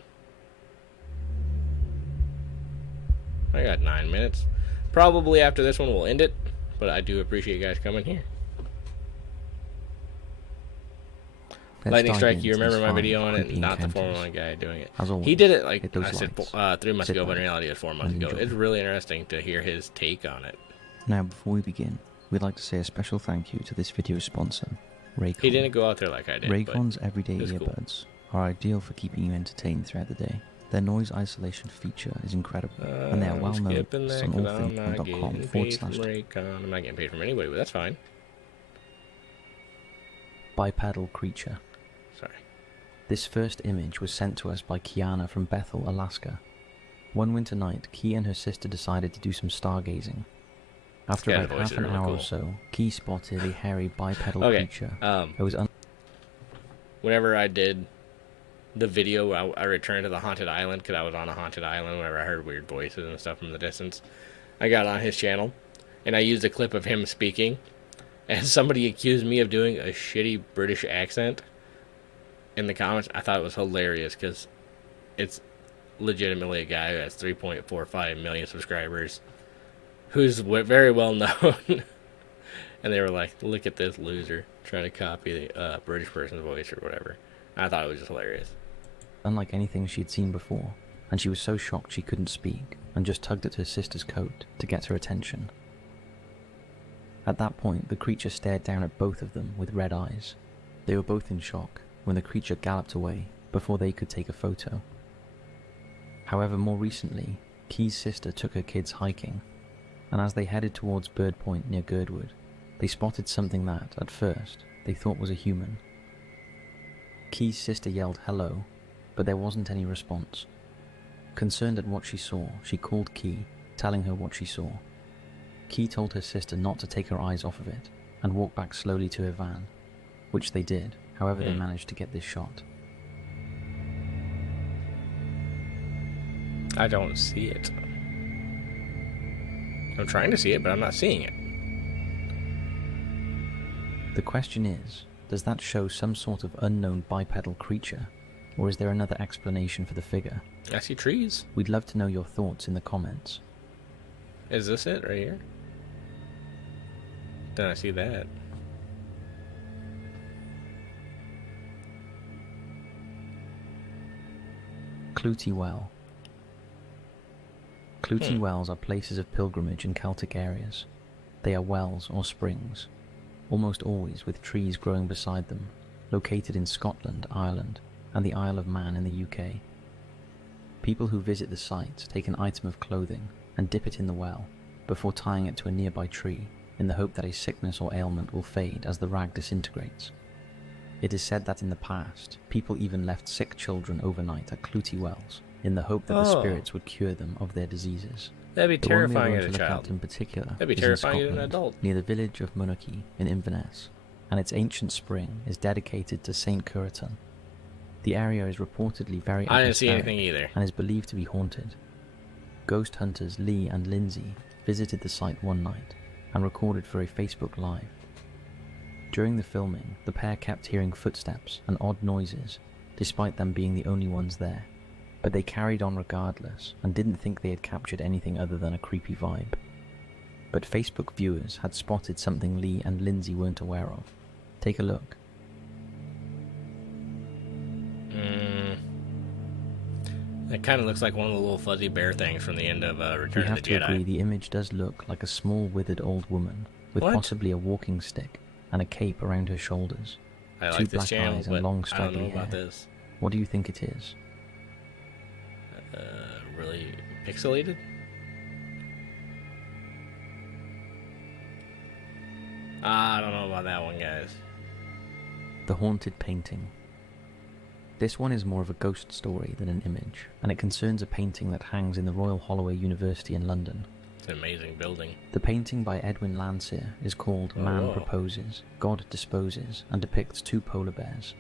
I got 9 minutes. Probably after this one we'll end it, but I do appreciate you guys coming here. Lightning Strike, you remember my video on it, not the 411 guy doing it. He did it like I said 3 months ago, but in reality it was 4 months ago. It's really interesting to hear his take on it. Now, before we begin, we'd like to say a special thank you to this video's sponsor, Raycon. He didn't go out there like I did. Raycon's everyday earbuds are ideal for keeping you entertained throughout the day. Their noise isolation feature is incredible, and they are well known on allthinkfun.com/. I'm not getting paid from anybody, but that's fine. Bipedal creature. Sorry. This first image was sent to us by Kiana from Bethel, Alaska. One winter night, Ki and her sister decided to do some stargazing. After Yeah, the about voice half is an really hour cool. or so, Key spotted a hairy bipedal Okay, creature. it was whenever I did the video, I returned to the haunted island because I was on a haunted island whenever I heard weird voices and stuff from the distance. I got on his channel, and I used a clip of him speaking, and somebody accused me of doing a shitty British accent in the comments. I thought it was hilarious because it's legitimately a guy who has 3.45 million subscribers who's very well known. And they were like, look at this loser trying to copy the British person's voice or whatever. I thought it was just hilarious. Unlike anything she had seen before, and she was so shocked she couldn't speak and just tugged at her sister's coat to get her attention. At that point, the creature stared down at both of them with red eyes. They were both in shock when the creature galloped away before they could take a photo. However, more recently, Key's sister took her kids hiking, and as they headed towards Bird Point near Girdwood, they spotted something that, at first, they thought was a human. Key's sister yelled hello, but there wasn't any response. Concerned at what she saw, she called Key, telling her what she saw. Key told her sister not to take her eyes off of it, and walk back slowly to her van, which they did, however they managed to get this shot. I don't see it. I'm trying to see it, but I'm not seeing it. The question is, does that show some sort of unknown bipedal creature, or is there another explanation for the figure? I see trees. We'd love to know your thoughts in the comments. Is this it right here? Then I see that. Clootie Well. Clootie Wells are places of pilgrimage in Celtic areas. They are wells or springs, almost always with trees growing beside them, located in Scotland, Ireland, and the Isle of Man in the UK. People who visit the sites take an item of clothing and dip it in the well, before tying it to a nearby tree, in the hope that a sickness or ailment will fade as the rag disintegrates. It is said that in the past, people even left sick children overnight at Clootie Wells, in the hope that the spirits would cure them of their diseases. That'd be The one we are terrifying going as a to look child. at in particular That'd be is in terrifying as an Scotland, adult. near the village of Munachie in Inverness, and its ancient spring is dedicated to Saint Curitan. The area is reportedly very I didn't see atmospheric anything either. and is believed to be haunted. Ghost hunters Lee and Lindsay visited the site one night and recorded for a Facebook Live. During the filming, the pair kept hearing footsteps and odd noises, despite them being the only ones there, but they carried on regardless and didn't think they had captured anything other than a creepy vibe. But Facebook viewers had spotted something Lee and Lindsay weren't aware of. Take a look. It kind of looks like one of the little fuzzy bear things from the end of We Return of have the to agree Jedi. the image does look like a small withered old woman with What? possibly a walking stick and a cape around her shoulders. I Two like this black channel, eyes but and long I don't straggly know about hair. this. What do you think it is? Really pixelated? I don't know about that one, guys. The Haunted Painting. This one is more of a ghost story than an image, and it concerns a painting that hangs in the Royal Holloway University in London. It's an amazing building. The painting by Edwin Landseer is called Man Oh. Proposes, God Disposes, and depicts two polar bears.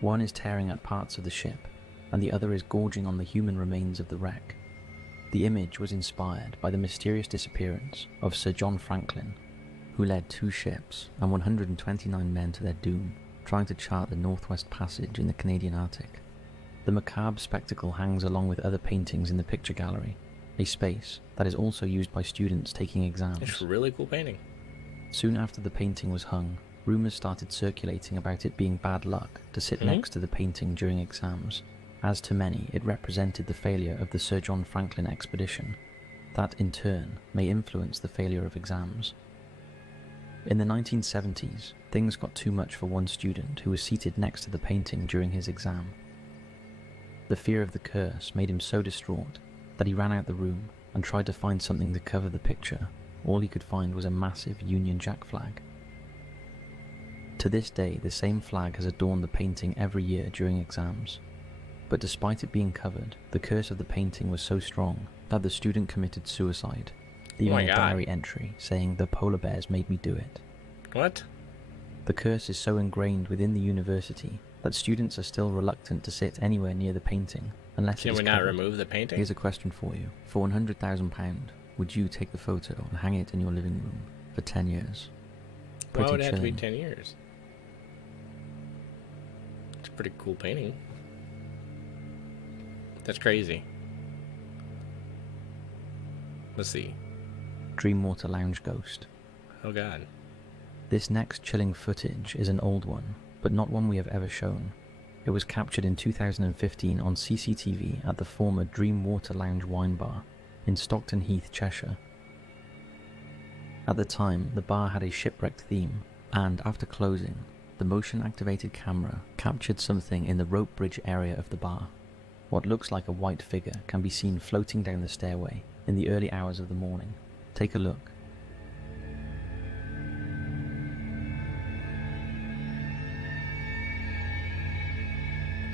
One is tearing at parts of the ship, and the other is gorging on the human remains of the wreck. The image was inspired by the mysterious disappearance of Sir John Franklin, who led 2 ships and 129 men to their doom, trying to chart the Northwest Passage in the Canadian Arctic. The macabre spectacle hangs along with other paintings in the picture gallery, a space that is also used by students taking exams. It's a really cool painting. Soon after the painting was hung, rumours started circulating about it being bad luck to sit next to the painting during exams, as to many it represented the failure of the Sir John Franklin expedition, that in turn may influence the failure of exams. In the 1970s, things got too much for one student who was seated next to the painting during his exam. The fear of the curse made him so distraught that he ran out the room and tried to find something to cover the picture. All he could find was a massive Union Jack flag. To this day, the same flag has adorned the painting every year during exams. But despite it being covered, the curse of the painting was so strong that the student committed suicide. leaving my a God. diary entry saying the polar bears made me do it. What? The curse is so ingrained within the university that students are still reluctant to sit anywhere near the painting unless Can it is we not covered. remove the painting? Here's a question for you. For £100,000, would you take the photo and hang it in your living room for 10 years? Why Pretty would it have to be chilling. 10 years? It's a pretty cool painting. That's crazy. Let's see. Dreamwater Lounge Ghost. Oh God. This next chilling footage is an old one, but not one we have ever shown. It was captured in 2015 on CCTV at the former Dreamwater Lounge wine bar in Stockton Heath, Cheshire. At the time, the bar had a shipwrecked theme, and after closing, the motion-activated camera captured something in the rope bridge area of the bar. What looks like a white figure can be seen floating down the stairway in the early hours of the morning. Take a look.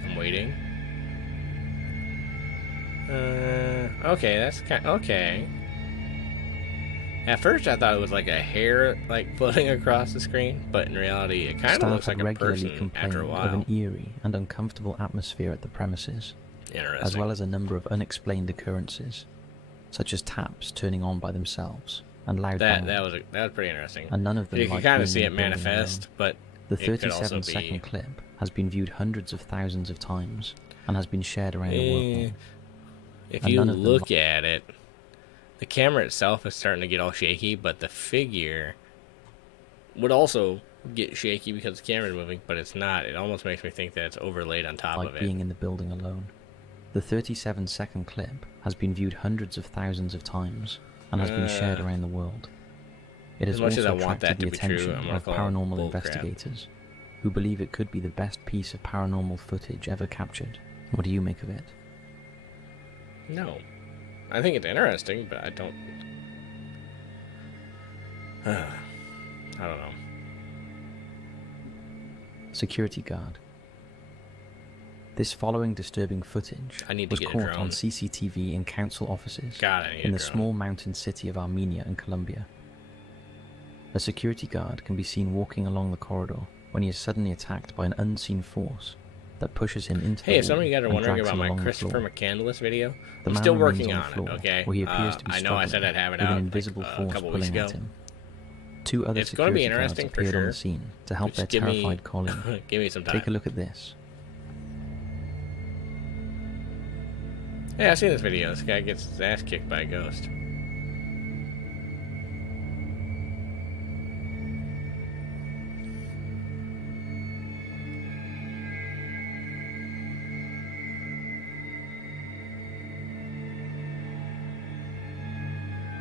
I'm waiting. Okay, that's kind okay. At first I thought it was like a hair like floating across the screen, but in reality it kind of Staff looks like had a regularly person complained after a of while. an eerie and uncomfortable atmosphere at the premises, Interesting. as well as a number of unexplained occurrences, such as taps turning on by themselves and loud That banging. that was pretty interesting. And none of them you can liked kind of being see in it the building manifest, alone. but The it could also 37-second be. clip has been viewed hundreds of thousands of times and has been shared around the world. If And you none of them look at it, the camera itself is starting to get all shaky, but the figure would also get shaky because the camera's moving, but it's not. It almost makes me think that it's overlaid on top like of it. being in the building alone. The 37-second clip has been viewed hundreds of thousands of times and has been shared around the world. It has As much as also I want attracted that the to be true, attention I'm gonna of call it paranormal bull crap. investigators, who believe it could be the best piece of paranormal footage ever captured. What do you make of it? No. I think it's interesting, but I don't... I don't know. Security guard. This following disturbing footage I need to was get a caught drone. on CCTV in council offices God, I need in a the drone. small mountain city of Armenia and Colombia. A security guard can be seen walking along the corridor when he is suddenly attacked by an unseen force that pushes him into Hey, the if some of wall you guys are and wondering drags about him my along the Christopher floor. McCandless video, The I'm man still remains working on on the floor, it, okay? where he appears to be I know I said struggling I'd have it with out an invisible like, a force couple pulling weeks ago. at him. Two other It's going to be security guards interesting for appeared on sure. the scene to help Just their give me- terrified colleague. give me some time. Take a look at this. Yeah, I've seen this video. This guy gets his ass kicked by a ghost.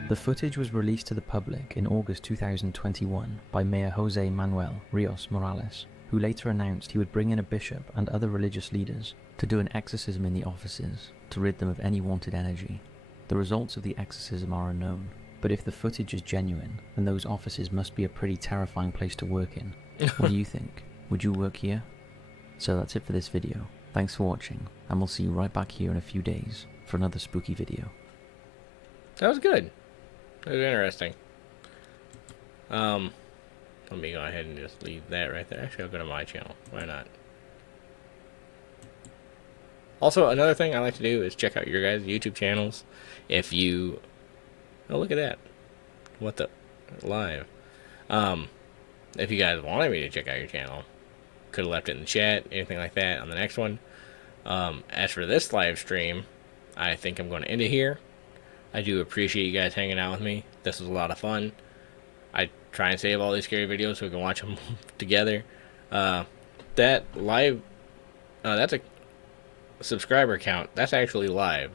The footage was released to the public in August 2021 by Mayor Jose Manuel Rios Morales, who later announced he would bring in a bishop and other religious leaders to do an exorcism in the offices to rid them of any wanted energy. The results of the exorcism are unknown, but if the footage is genuine, then those offices must be a pretty terrifying place to work in. What do you think? Would you work here? So that's it for this video. Thanks for watching, and we'll see you right back here in a few days for another spooky video. That was good. That was interesting. Let me go ahead and just leave that right there. Actually, I'll go to my channel. Why not? Also, another thing I like to do is check out your guys' YouTube channels. If you... Oh, look at that. What the... Live. If you guys wanted me to check out your channel, could have left it in the chat, anything like that on the next one. As for this live stream, I think I'm going to end it here. I do appreciate you guys hanging out with me. This was a lot of fun. I try and save all these scary videos so we can watch them together. That live... that's a subscriber count. That's actually live.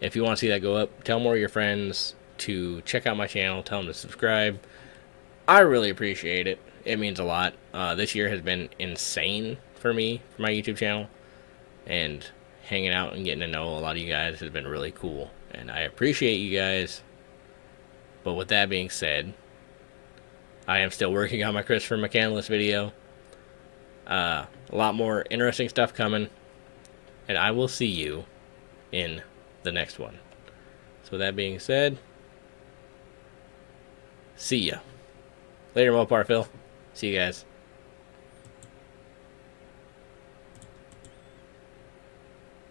If you want to see that go up, tell more of your friends to check out my channel. Tell them to subscribe. I really appreciate it. It means a lot. This year has been insane for me, for my YouTube channel. And hanging out and getting to know a lot of you guys has been really cool. And I appreciate you guys. But with that being said, I am still working on my Christopher McCandless video. A lot more interesting stuff coming. And I will see you in the next one. So with that being said, see ya. Later, Mopar Phil. See you guys.